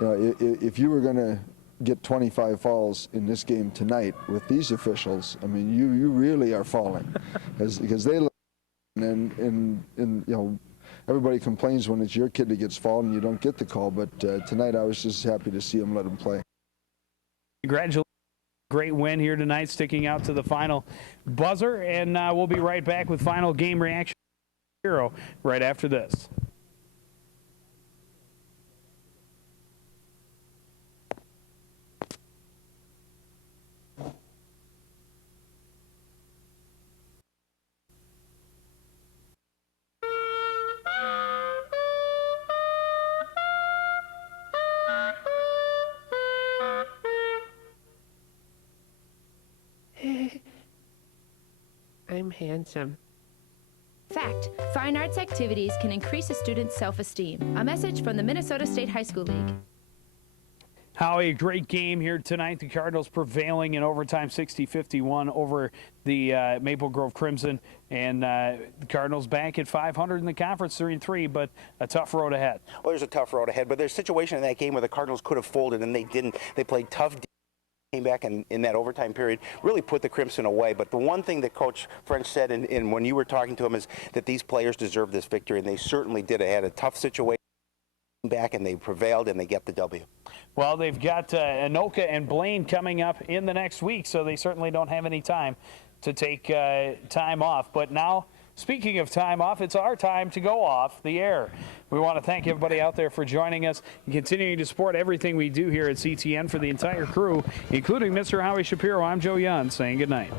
know, if you were going to get 25 fouls in this game tonight with these officials, I mean, you really are falling, because they and you know, everybody complains when it's your kid that gets fouled and you don't get the call. But tonight, I was just happy to see them let them play. Congratulations. Great win here tonight, sticking out to the final buzzer, and we'll be right back with final game reaction right after this. I'm handsome. Fact, fine arts activities can increase a student's self-esteem. A message from the Minnesota State High School League. Howie, a great game here tonight. The Cardinals prevailing in overtime 60-51 over the Maple Grove Crimson. And the Cardinals back at 500 in the conference, 3-3, but a tough road ahead. Well, there's a tough road ahead, but there's a situation in that game where the Cardinals could have folded, and they didn't. They played tough. Came back and in that overtime period really put the Crimson away. But the one thing that Coach French said, and when you were talking to him, is that these players deserve this victory, and they certainly did. They had a tough situation back, and they prevailed, and they get the W. Well, they've got Anoka and Blaine coming up in the next week, so they certainly don't have any time to take time off. But now, speaking of time off, it's our time to go off the air. We want to thank everybody out there for joining us and continuing to support everything we do here at CTN. For the entire crew, including Mr. Howie Shapiro, I'm Joe Young saying good night.